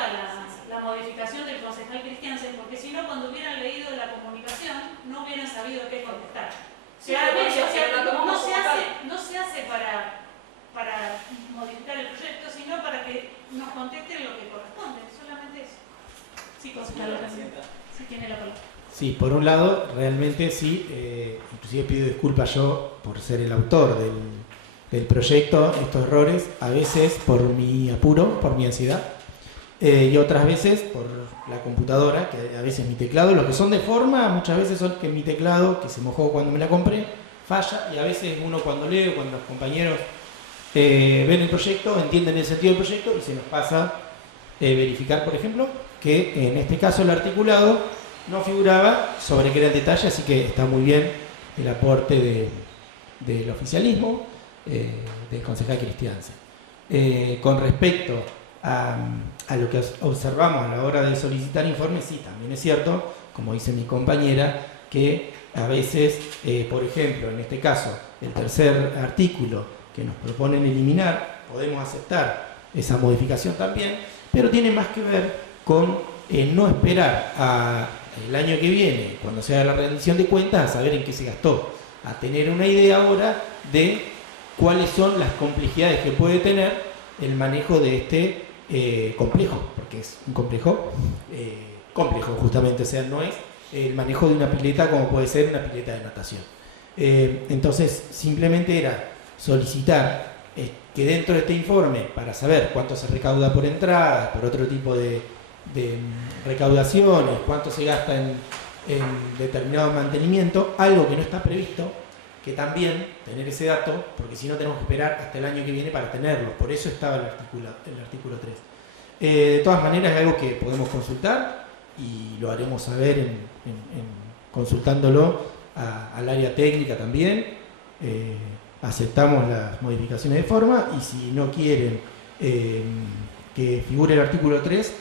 la modificación del concejal Christiansen, porque si no, cuando hubieran leído la comunicación, no hubieran sabido qué contestar. No se hace para modificar el proyecto, sino para que nos contesten lo que corresponde, solamente eso. Sí, concejal, sí tiene la palabra. Sí, por un lado, realmente sí, inclusive pido disculpas yo por ser el autor del proyecto, estos errores, a veces por mi apuro, por mi ansiedad, y otras veces por la computadora, que a veces mi teclado, los que son de forma, muchas veces son que mi teclado, que se mojó cuando me la compré, falla, y a veces uno cuando lee, cuando los compañeros ven el proyecto, entienden el sentido del proyecto y se nos pasa verificar, por ejemplo, que en este caso el articulado no figuraba sobre qué era el detalle, así que está muy bien el aporte del oficialismo, del concejal Cristiansen. Con respecto a lo que observamos a la hora de solicitar informes, sí, también es cierto, como dice mi compañera, que a veces, por ejemplo, en este caso, el tercer artículo que nos proponen eliminar, podemos aceptar esa modificación también, pero tiene más que ver con no esperar el año que viene, cuando se haga la rendición de cuentas, a saber en qué se gastó, a tener una idea ahora de cuáles son las complejidades que puede tener el manejo de este complejo, porque es un complejo complejo justamente, o sea, no es el manejo de una pileta como puede ser una pileta de natación. Entonces, simplemente era solicitar que dentro de este informe, para saber cuánto se recauda por entrada, por otro tipo de recaudaciones, cuánto se gasta en determinado mantenimiento, algo que no está previsto, que también tener ese dato, porque si no tenemos que esperar hasta el año que viene para tenerlo, por eso estaba el artículo 3. De todas maneras es algo que podemos consultar y lo haremos saber consultándolo al área técnica también. Aceptamos las modificaciones de forma y si no quieren que figure el artículo 3,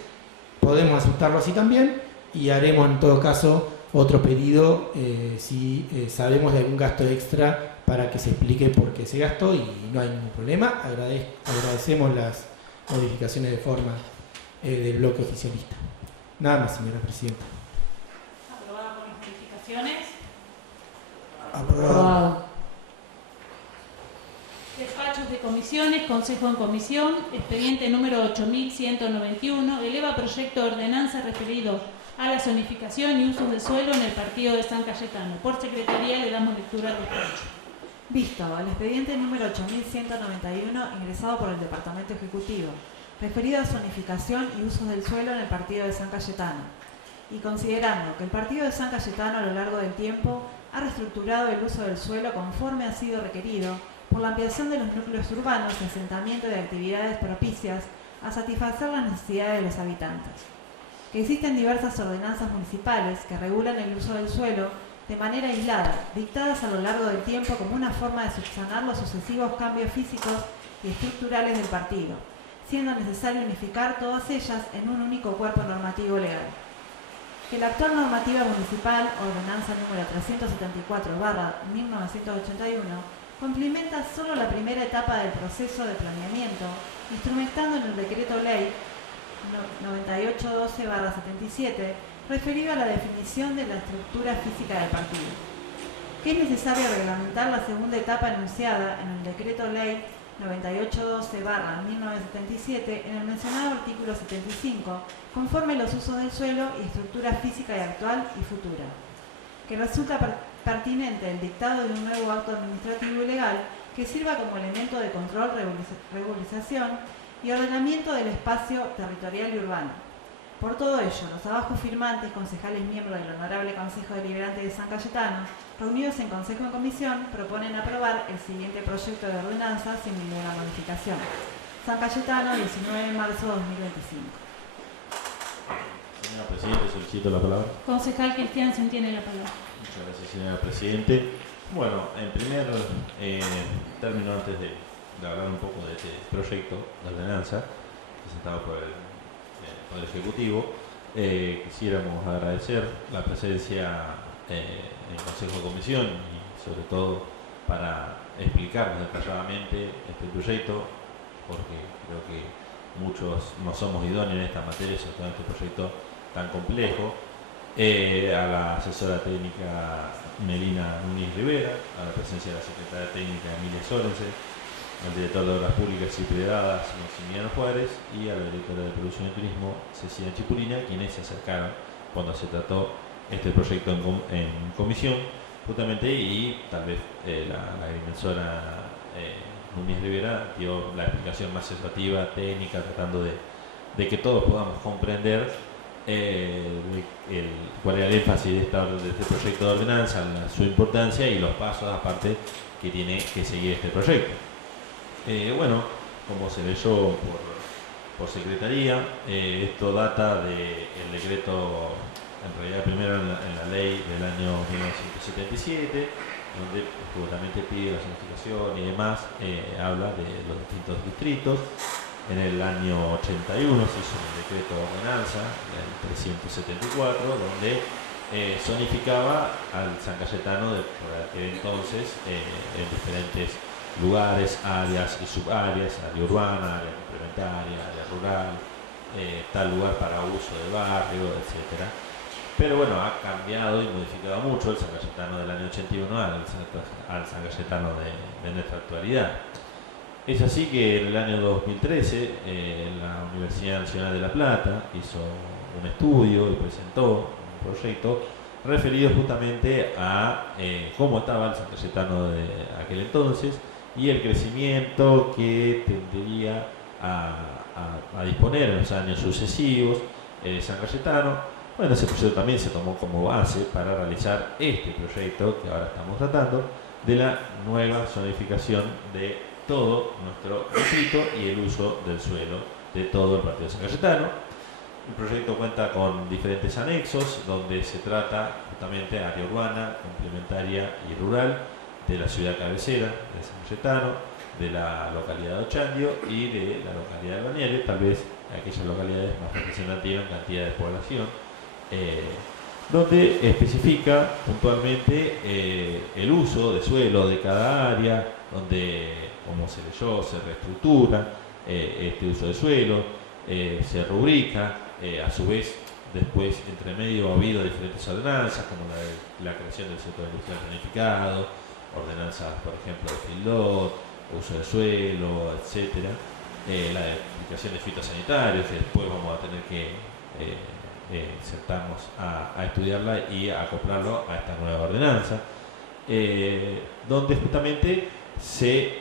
podemos aceptarlo así también y haremos en todo caso otro pedido si sabemos de algún gasto extra para que se explique por qué se gastó y no hay ningún problema. Agradecemos las modificaciones de forma del bloque oficialista. Nada más, señora presidenta. ¿Aprobada con las modificaciones? Aprobado. Despachos de comisiones, consejo en comisión, expediente número 8191, eleva proyecto de ordenanza referido a la zonificación y usos de suelo en el partido de San Cayetano. Por secretaría le damos lectura al despacho. Visto el expediente número 8191 ingresado por el Departamento Ejecutivo, referido a zonificación y usos del suelo en el partido de San Cayetano, y considerando que el partido de San Cayetano a lo largo del tiempo ha reestructurado el uso del suelo conforme ha sido requerido por la ampliación de los núcleos urbanos y asentamiento de actividades propicias a satisfacer las necesidades de los habitantes. Que existen diversas ordenanzas municipales que regulan el uso del suelo de manera aislada, dictadas a lo largo del tiempo como una forma de subsanar los sucesivos cambios físicos y estructurales del partido, siendo necesario unificar todas ellas en un único cuerpo normativo legal. Que la actual normativa municipal, ordenanza número 374/1981, complementa solo la primera etapa del proceso de planeamiento, instrumentando en el decreto ley 9812/77, referido a la definición de la estructura física del partido. Que es necesario reglamentar la segunda etapa enunciada en el decreto ley 9812/1977 en el mencionado artículo 75, conforme los usos del suelo y estructura física y actual y futura. Que resulta pertinente el dictado de un nuevo acto administrativo y legal que sirva como elemento de control, regularización y ordenamiento del espacio territorial y urbano. Por todo ello, los abajo firmantes, concejales miembros del Honorable Consejo Deliberante de San Cayetano, reunidos en Consejo en Comisión, proponen aprobar el siguiente proyecto de ordenanza sin ninguna modificación. San Cayetano, 19 de marzo de 2025. Señora Presidente, solicito la palabra. Concejal Cristiansen tiene la palabra. Muchas gracias, señora Presidente. Bueno, en primer término, antes de hablar un poco de este proyecto de ordenanza presentado por el Poder Ejecutivo, quisiéramos agradecer la presencia en el Consejo de Comisión y sobre todo para explicarnos detalladamente este proyecto, porque creo que muchos no somos idóneos en esta materia, sobre todo en este proyecto tan complejo. A la asesora técnica Melina Núñez Rivera, a la presencia de la secretaria técnica Emilia Sorensen, al director de Obras Públicas y Privadas, Maximiliano Juárez, y a la directora de Producción y Turismo, Cecilia Chipurina, quienes se acercaron cuando se trató este proyecto en comisión, justamente, y tal vez la agrimensora Núñez Rivera dio la explicación más exhaustiva, técnica, tratando de que todos podamos comprender cuál era el énfasis de este proyecto de ordenanza, su importancia y los pasos aparte que tiene que seguir este proyecto. Bueno, como se leyó por secretaría. Esto data del decreto, en realidad primero en la ley del año 1977, donde justamente pide la zonificación y demás, habla de los distintos distritos. En el año 81 se hizo un decreto de ordenanza, el 374, donde zonificaba al San Cayetano de aquel entonces en diferentes lugares, áreas y subáreas, área urbana, área complementaria, área rural, tal lugar para uso de barrio, etc. Pero bueno, ha cambiado y modificado mucho el San Cayetano del año 81 al San Cayetano de nuestra actualidad. Es así que en el año 2013 la Universidad Nacional de La Plata hizo un estudio y presentó un proyecto referido justamente a cómo estaba el San Cayetano de aquel entonces y el crecimiento que tendría a disponer en los años sucesivos San Cayetano. Bueno, ese proyecto también se tomó como base para realizar este proyecto que ahora estamos tratando de la nueva zonificación de todo nuestro distrito y el uso del suelo de todo el partido de San Cayetano. El proyecto cuenta con diferentes anexos donde se trata justamente área urbana, complementaria y rural de la ciudad cabecera de San Cayetano, de la localidad de Ochandio y de la localidad de Baniere, tal vez aquellas localidades más representativas en cantidad de población, donde especifica puntualmente el uso de suelo de cada área, donde, como se leyó, se reestructura este uso de suelo, se rubrica, a su vez después entre medio ha habido diferentes ordenanzas como la creación del sector industrial planificado, ordenanzas por ejemplo de FILDOT, uso de suelo, etcétera, la aplicación de fitosanitarios, que después vamos a tener que sentarnos a estudiarla y a acoplarlo a esta nueva ordenanza, donde justamente se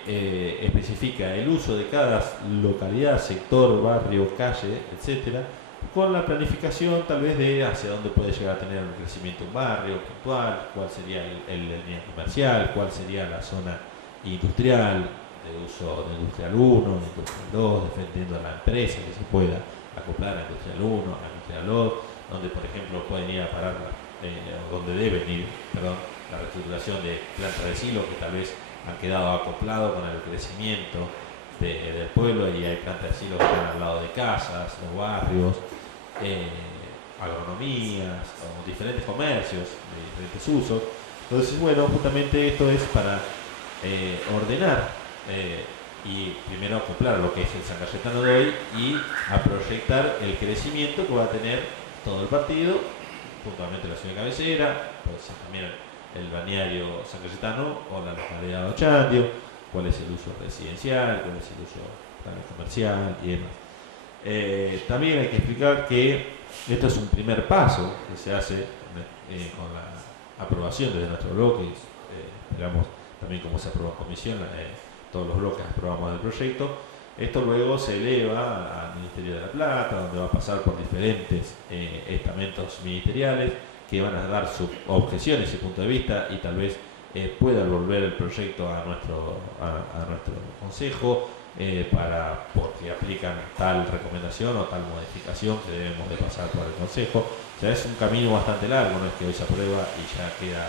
especifica el uso de cada localidad, sector, barrio, calle, etcétera, con la planificación tal vez de hacia dónde puede llegar a tener un crecimiento un barrio puntual, cuál sería el línea comercial, cuál sería la zona industrial, de uso de industrial 1, de industrial 2, dependiendo de la empresa que se pueda acoplar a industrial 1, a industrial 2, donde por ejemplo pueden ir a parar, donde deben ir, perdón, la reestructuración de plantas de silo que tal vez han quedado acoplados con el crecimiento del pueblo y hay plantas de silo que están al lado de casas, de barrios, agronomías o diferentes comercios de diferentes usos. Entonces, bueno, justamente esto es para ordenar y primero acoplar lo que es el San Cayetano de hoy y a proyectar el crecimiento que va a tener todo el partido, puntualmente la ciudad cabecera, puede ser también el balneario San Cayetano o la localidad de Ochandio, cuál es el uso residencial, cuál es el uso comercial y demás. También hay que explicar que esto es un primer paso que se hace con la aprobación desde nuestro bloque, esperamos también como se aprobó en comisión, todos los bloques aprobamos el proyecto. Esto luego se eleva al Ministerio de la Plata, donde va a pasar por diferentes estamentos ministeriales que van a dar sus objeciones y punto de vista y tal vez pueda volver el proyecto a nuestro consejo porque aplican tal recomendación o tal modificación que debemos de pasar por el consejo. O sea, es un camino bastante largo, no es que hoy se aprueba y ya queda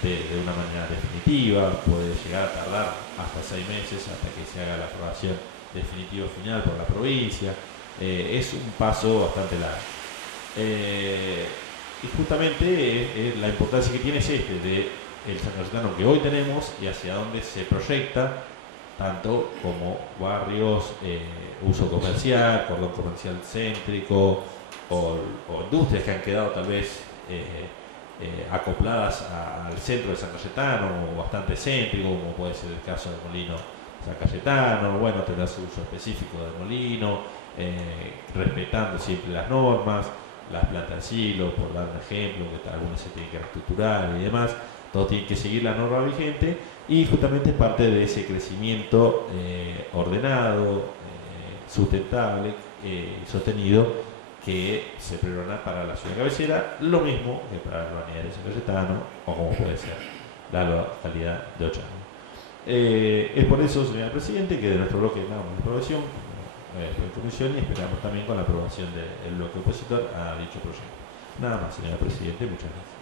de una manera definitiva, puede llegar a tardar hasta 6 meses hasta que se haga la aprobación definitiva final por la provincia. Es un paso bastante largo. Y justamente la importancia que tiene es de el San Cayetano que hoy tenemos y hacia dónde se proyecta, tanto como barrios, uso comercial, cordón comercial céntrico o industrias que han quedado tal vez acopladas al centro de San Cayetano o bastante céntrico, como puede ser el caso del Molino San Cayetano. Bueno, tendrá su uso específico del molino, respetando siempre las normas, las plantas de silo, por dar un ejemplo, que algunas se tienen que reestructurar y demás. Todo tiene que seguir la norma vigente y justamente es parte de ese crecimiento ordenado, sustentable y sostenido que se pregona para la ciudad cabecera, lo mismo que para el balneario San Cayetano o como puede ser la localidad de Ochandio. Es por eso, señor presidente, que de nuestro bloque damos la aprobación, como fue en comisión y esperamos también con la aprobación del bloque opositor a dicho proyecto. Nada más, señora Presidenta, muchas gracias.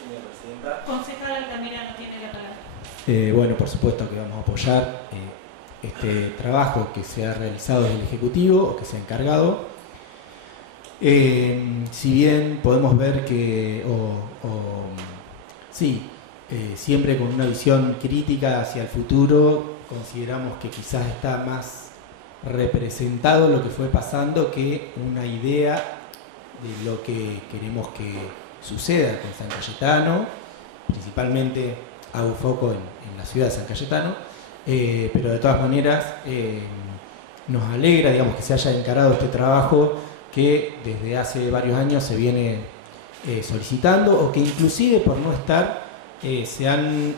Señora Presidenta. Concejal Altamirano tiene la palabra. Bueno, por supuesto que vamos a apoyar este trabajo que se ha realizado desde el Ejecutivo o que se ha encargado. Si bien podemos ver que, siempre con una visión crítica hacia el futuro, consideramos que quizás está más representado lo que fue pasando que una idea de lo que queremos que suceda con San Cayetano, principalmente hago foco en la ciudad de San Cayetano, pero de todas maneras nos alegra, digamos, que se haya encarado este trabajo que desde hace varios años se viene solicitando, o que inclusive por no estar se han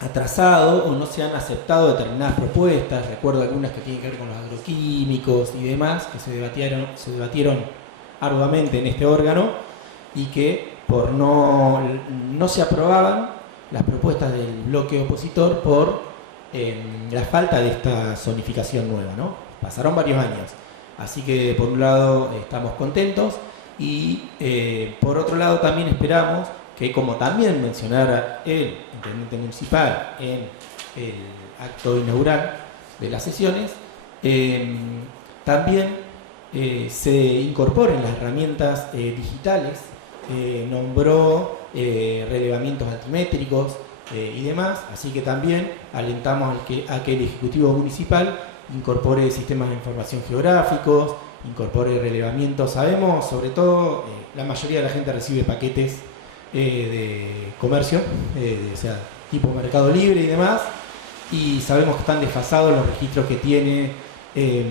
atrasado o no se han aceptado determinadas propuestas. Recuerdo algunas que tienen que ver con los agroquímicos y demás, que se debatieron arduamente en este órgano y que por no se aprobaban las propuestas del bloque opositor por la falta de esta zonificación nueva, ¿no? Pasaron varios años, así que por un lado estamos contentos y por otro lado también esperamos que, como también mencionara el intendente municipal en el acto inaugural de las sesiones, también se incorporen las herramientas digitales. Nombró relevamientos altimétricos y demás, así que también alentamos a que el Ejecutivo Municipal incorpore sistemas de información geográficos, incorpore relevamientos. Sabemos, sobre todo, la mayoría de la gente recibe paquetes de comercio, o sea, tipo Mercado Libre y demás, y sabemos que están desfasados los registros que tiene el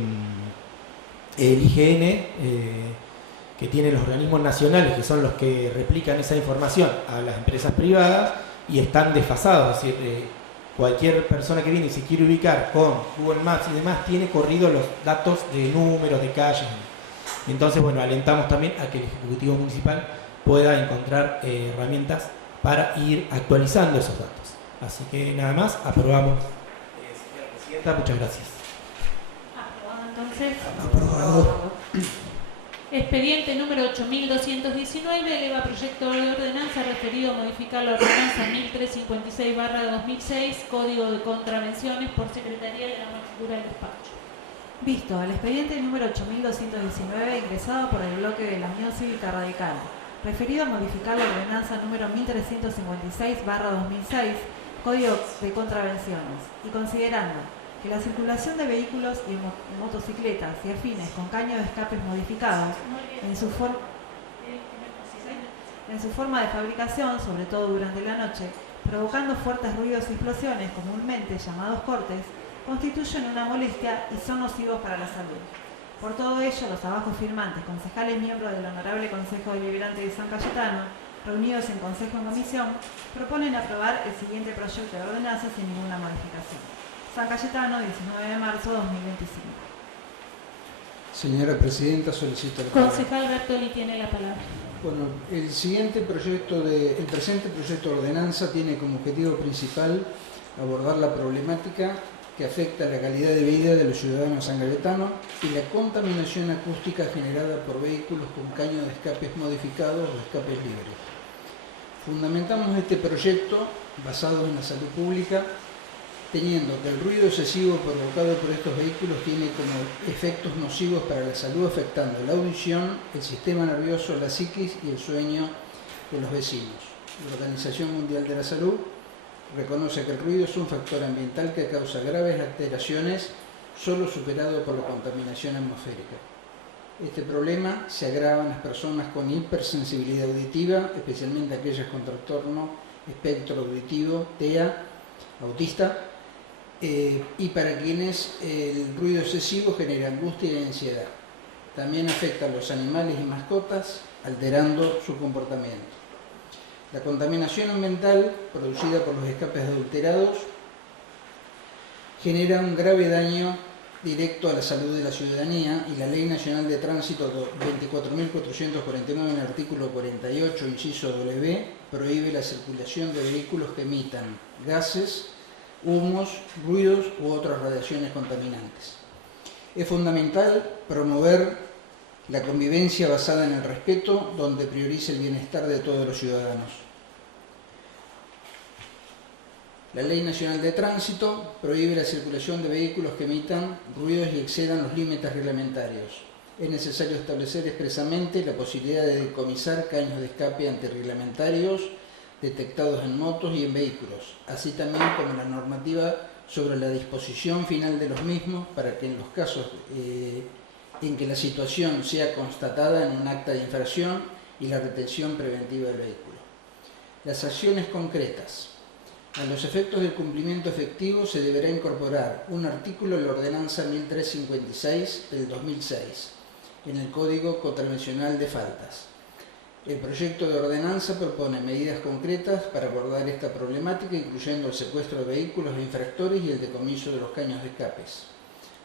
IGN, que tienen los organismos nacionales, que son los que replican esa información a las empresas privadas, y están desfasados. Es decir, cualquier persona que viene y se quiere ubicar con Google Maps y demás, tiene corrido los datos de números, de calles. Entonces, bueno, alentamos también a que el Ejecutivo Municipal pueda encontrar herramientas para ir actualizando esos datos. Así que nada más, aprobamos. Señora Presidenta, muchas gracias. Aprobado entonces. Aprobado. Expediente número 8219, eleva proyecto de ordenanza referido a modificar la ordenanza 1356/2006, Código de Contravenciones, por Secretaría de la Magistratura del Despacho. Visto el expediente número 8219 ingresado por el bloque de la Unión Cívica Radical, referido a modificar la ordenanza número 1356/2006, Código de Contravenciones, y considerando que la circulación de vehículos y motocicletas y afines con caño de escapes modificados en su forma de fabricación, sobre todo durante la noche, provocando fuertes ruidos y explosiones, comúnmente llamados cortes, constituyen una molestia y son nocivos para la salud. Por todo ello, los abajo firmantes, concejales miembros del Honorable Consejo Deliberante de San Cayetano, reunidos en Consejo en Comisión, proponen aprobar el siguiente proyecto de ordenanza sin ninguna modificación. San Cayetano, 19 de marzo de 2025. Señora Presidenta, solicito la palabra. Concejal Bertoli tiene la palabra. Bueno, el presente proyecto de ordenanza tiene como objetivo principal abordar la problemática que afecta la calidad de vida de los ciudadanos sangaletanos y la contaminación acústica generada por vehículos con caño de escapes modificados o escapes libres. Fundamentamos este proyecto basado en la salud pública, teniendo que el ruido excesivo provocado por estos vehículos tiene como efectos nocivos para la salud, afectando la audición, el sistema nervioso, la psiquis y el sueño de los vecinos. La Organización Mundial de la Salud reconoce que el ruido es un factor ambiental que causa graves alteraciones, solo superado por la contaminación atmosférica. Este problema se agrava en las personas con hipersensibilidad auditiva, especialmente aquellas con trastorno espectro auditivo, TEA, autista, y para quienes el ruido excesivo genera angustia y ansiedad. También afecta a los animales y mascotas, alterando su comportamiento. La contaminación ambiental producida por los escapes adulterados genera un grave daño directo a la salud de la ciudadanía, y la Ley Nacional de Tránsito 24.449 en el artículo 48, inciso W, prohíbe la circulación de vehículos que emitan gases humos, ruidos u otras radiaciones contaminantes. Es fundamental promover la convivencia basada en el respeto, donde priorice el bienestar de todos los ciudadanos. La Ley Nacional de Tránsito prohíbe la circulación de vehículos que emitan ruidos y excedan los límites reglamentarios. Es necesario establecer expresamente la posibilidad de decomisar caños de escape antirreglamentarios detectados en motos y en vehículos, así también como la normativa sobre la disposición final de los mismos para que en los casos en que la situación sea constatada en un acta de infracción y la retención preventiva del vehículo. Las acciones concretas. A los efectos del cumplimiento efectivo se deberá incorporar un artículo de la Ordenanza 1356 del 2006 en el Código Contravencional de Faltas. El proyecto de ordenanza propone medidas concretas para abordar esta problemática, incluyendo el secuestro de vehículos de infractores y el decomiso de los caños de escapes.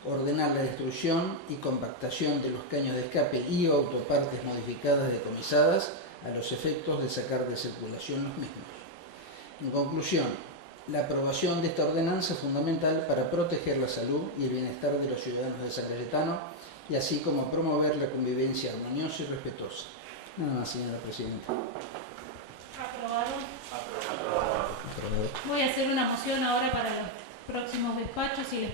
Ordenar la destrucción y compactación de los caños de escape y autopartes modificadas decomisadas a los efectos de sacar de circulación los mismos. En conclusión, la aprobación de esta ordenanza es fundamental para proteger la salud y el bienestar de los ciudadanos de San Cayetano y así como promover la convivencia armoniosa y respetuosa. Nada más, señora presidenta. ¿Aprobado? Voy a hacer una moción ahora para los próximos despachos, si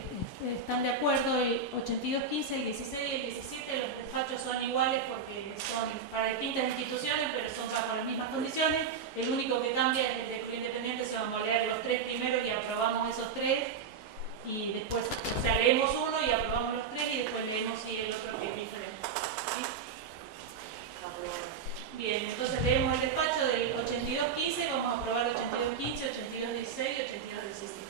están de acuerdo. El 8215, el 16 y el 17, los despachos son iguales porque son para distintas instituciones, pero son bajo las mismas condiciones. El único que cambia es el de Club Independiente. Se vamos a leer los tres primeros y aprobamos esos tres. Y después, o sea, leemos uno y aprobamos los tres y después leemos el otro que es diferente. ¿Sí? Bien, entonces leemos el despacho del 8215, vamos a aprobar 8215, 8216 y 8217.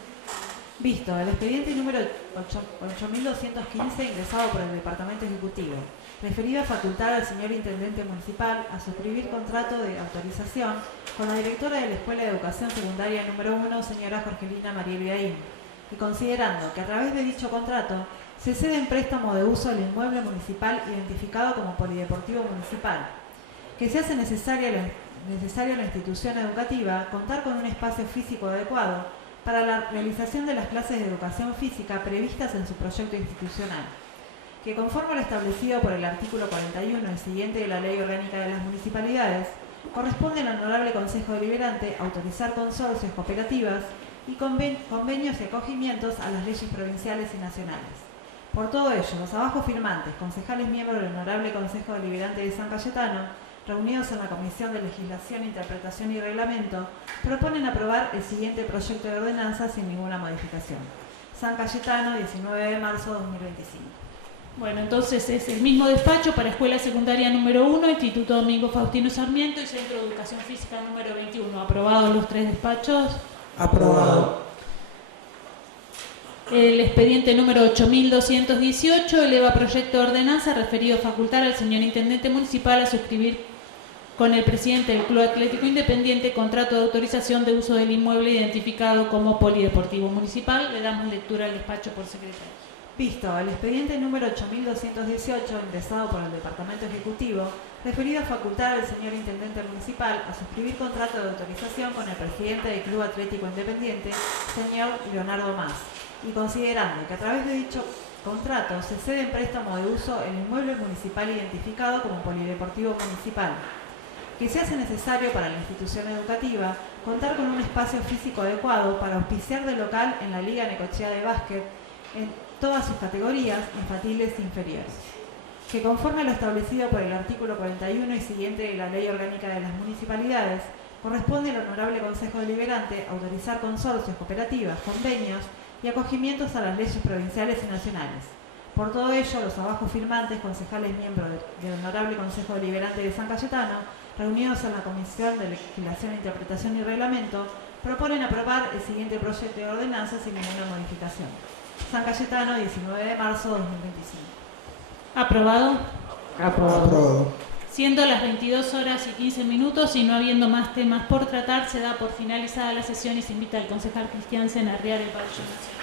Visto, el expediente número 8215 ingresado por el Departamento Ejecutivo, referido a facultar al señor Intendente Municipal a suscribir contrato de autorización con la directora de la Escuela de Educación Secundaria número 1, señora Jorgelina Mariel Viaín, y considerando que a través de dicho contrato se cede en préstamo de uso el inmueble municipal identificado como Polideportivo Municipal, que se hace necesario a la institución educativa contar con un espacio físico adecuado para la realización de las clases de educación física previstas en su proyecto institucional, que conforme a lo establecido por el artículo 41 y siguiente de la Ley Orgánica de las Municipalidades, corresponde al Honorable Consejo Deliberante autorizar consorcios, cooperativas y convenios y acogimientos a las leyes provinciales y nacionales. Por todo ello, los abajo firmantes, concejales miembros del Honorable Consejo Deliberante de San Cayetano, reunidos en la Comisión de Legislación, Interpretación y Reglamento, proponen aprobar el siguiente proyecto de ordenanza sin ninguna modificación. San Cayetano, 19 de marzo de 2025. Bueno, entonces es el mismo despacho para Escuela Secundaria número 1, Instituto Domingo Faustino Sarmiento y Centro de Educación Física número 21. ¿Aprobados los tres despachos? Aprobado. El expediente número 8218 eleva proyecto de ordenanza referido a facultar al señor Intendente Municipal a suscribir con el presidente del Club Atlético Independiente contrato de autorización de uso del inmueble identificado como Polideportivo Municipal. Le damos lectura al despacho por secretario. Visto, el expediente número 8218 ingresado por el Departamento Ejecutivo, referido a facultar al señor Intendente Municipal a suscribir contrato de autorización con el presidente del Club Atlético Independiente, señor Leonardo Más, y considerando que a través de dicho contrato se cede en préstamo de uso el inmueble municipal identificado como Polideportivo Municipal, que se hace necesario para la institución educativa contar con un espacio físico adecuado para auspiciar de local en la Liga Necochea de Básquet en todas sus categorías infantiles e inferiores, que conforme a lo establecido por el artículo 41 y siguiente de la Ley Orgánica de las Municipalidades, corresponde al Honorable Consejo Deliberante autorizar consorcios, cooperativas, convenios y acogimientos a las leyes provinciales y nacionales. Por todo ello, los abajo firmantes, concejales miembros del Honorable Consejo Deliberante de San Cayetano, reunidos en la Comisión de Legislación, Interpretación y Reglamento, proponen aprobar el siguiente proyecto de ordenanza sin ninguna modificación. San Cayetano, 19 de marzo de 2025. ¿Aprobado? Aprobado. Siendo las 22 horas y 15 minutos y no habiendo más temas por tratar, se da por finalizada la sesión y se invita al concejal Cristian Senarriar el pabellón nacional.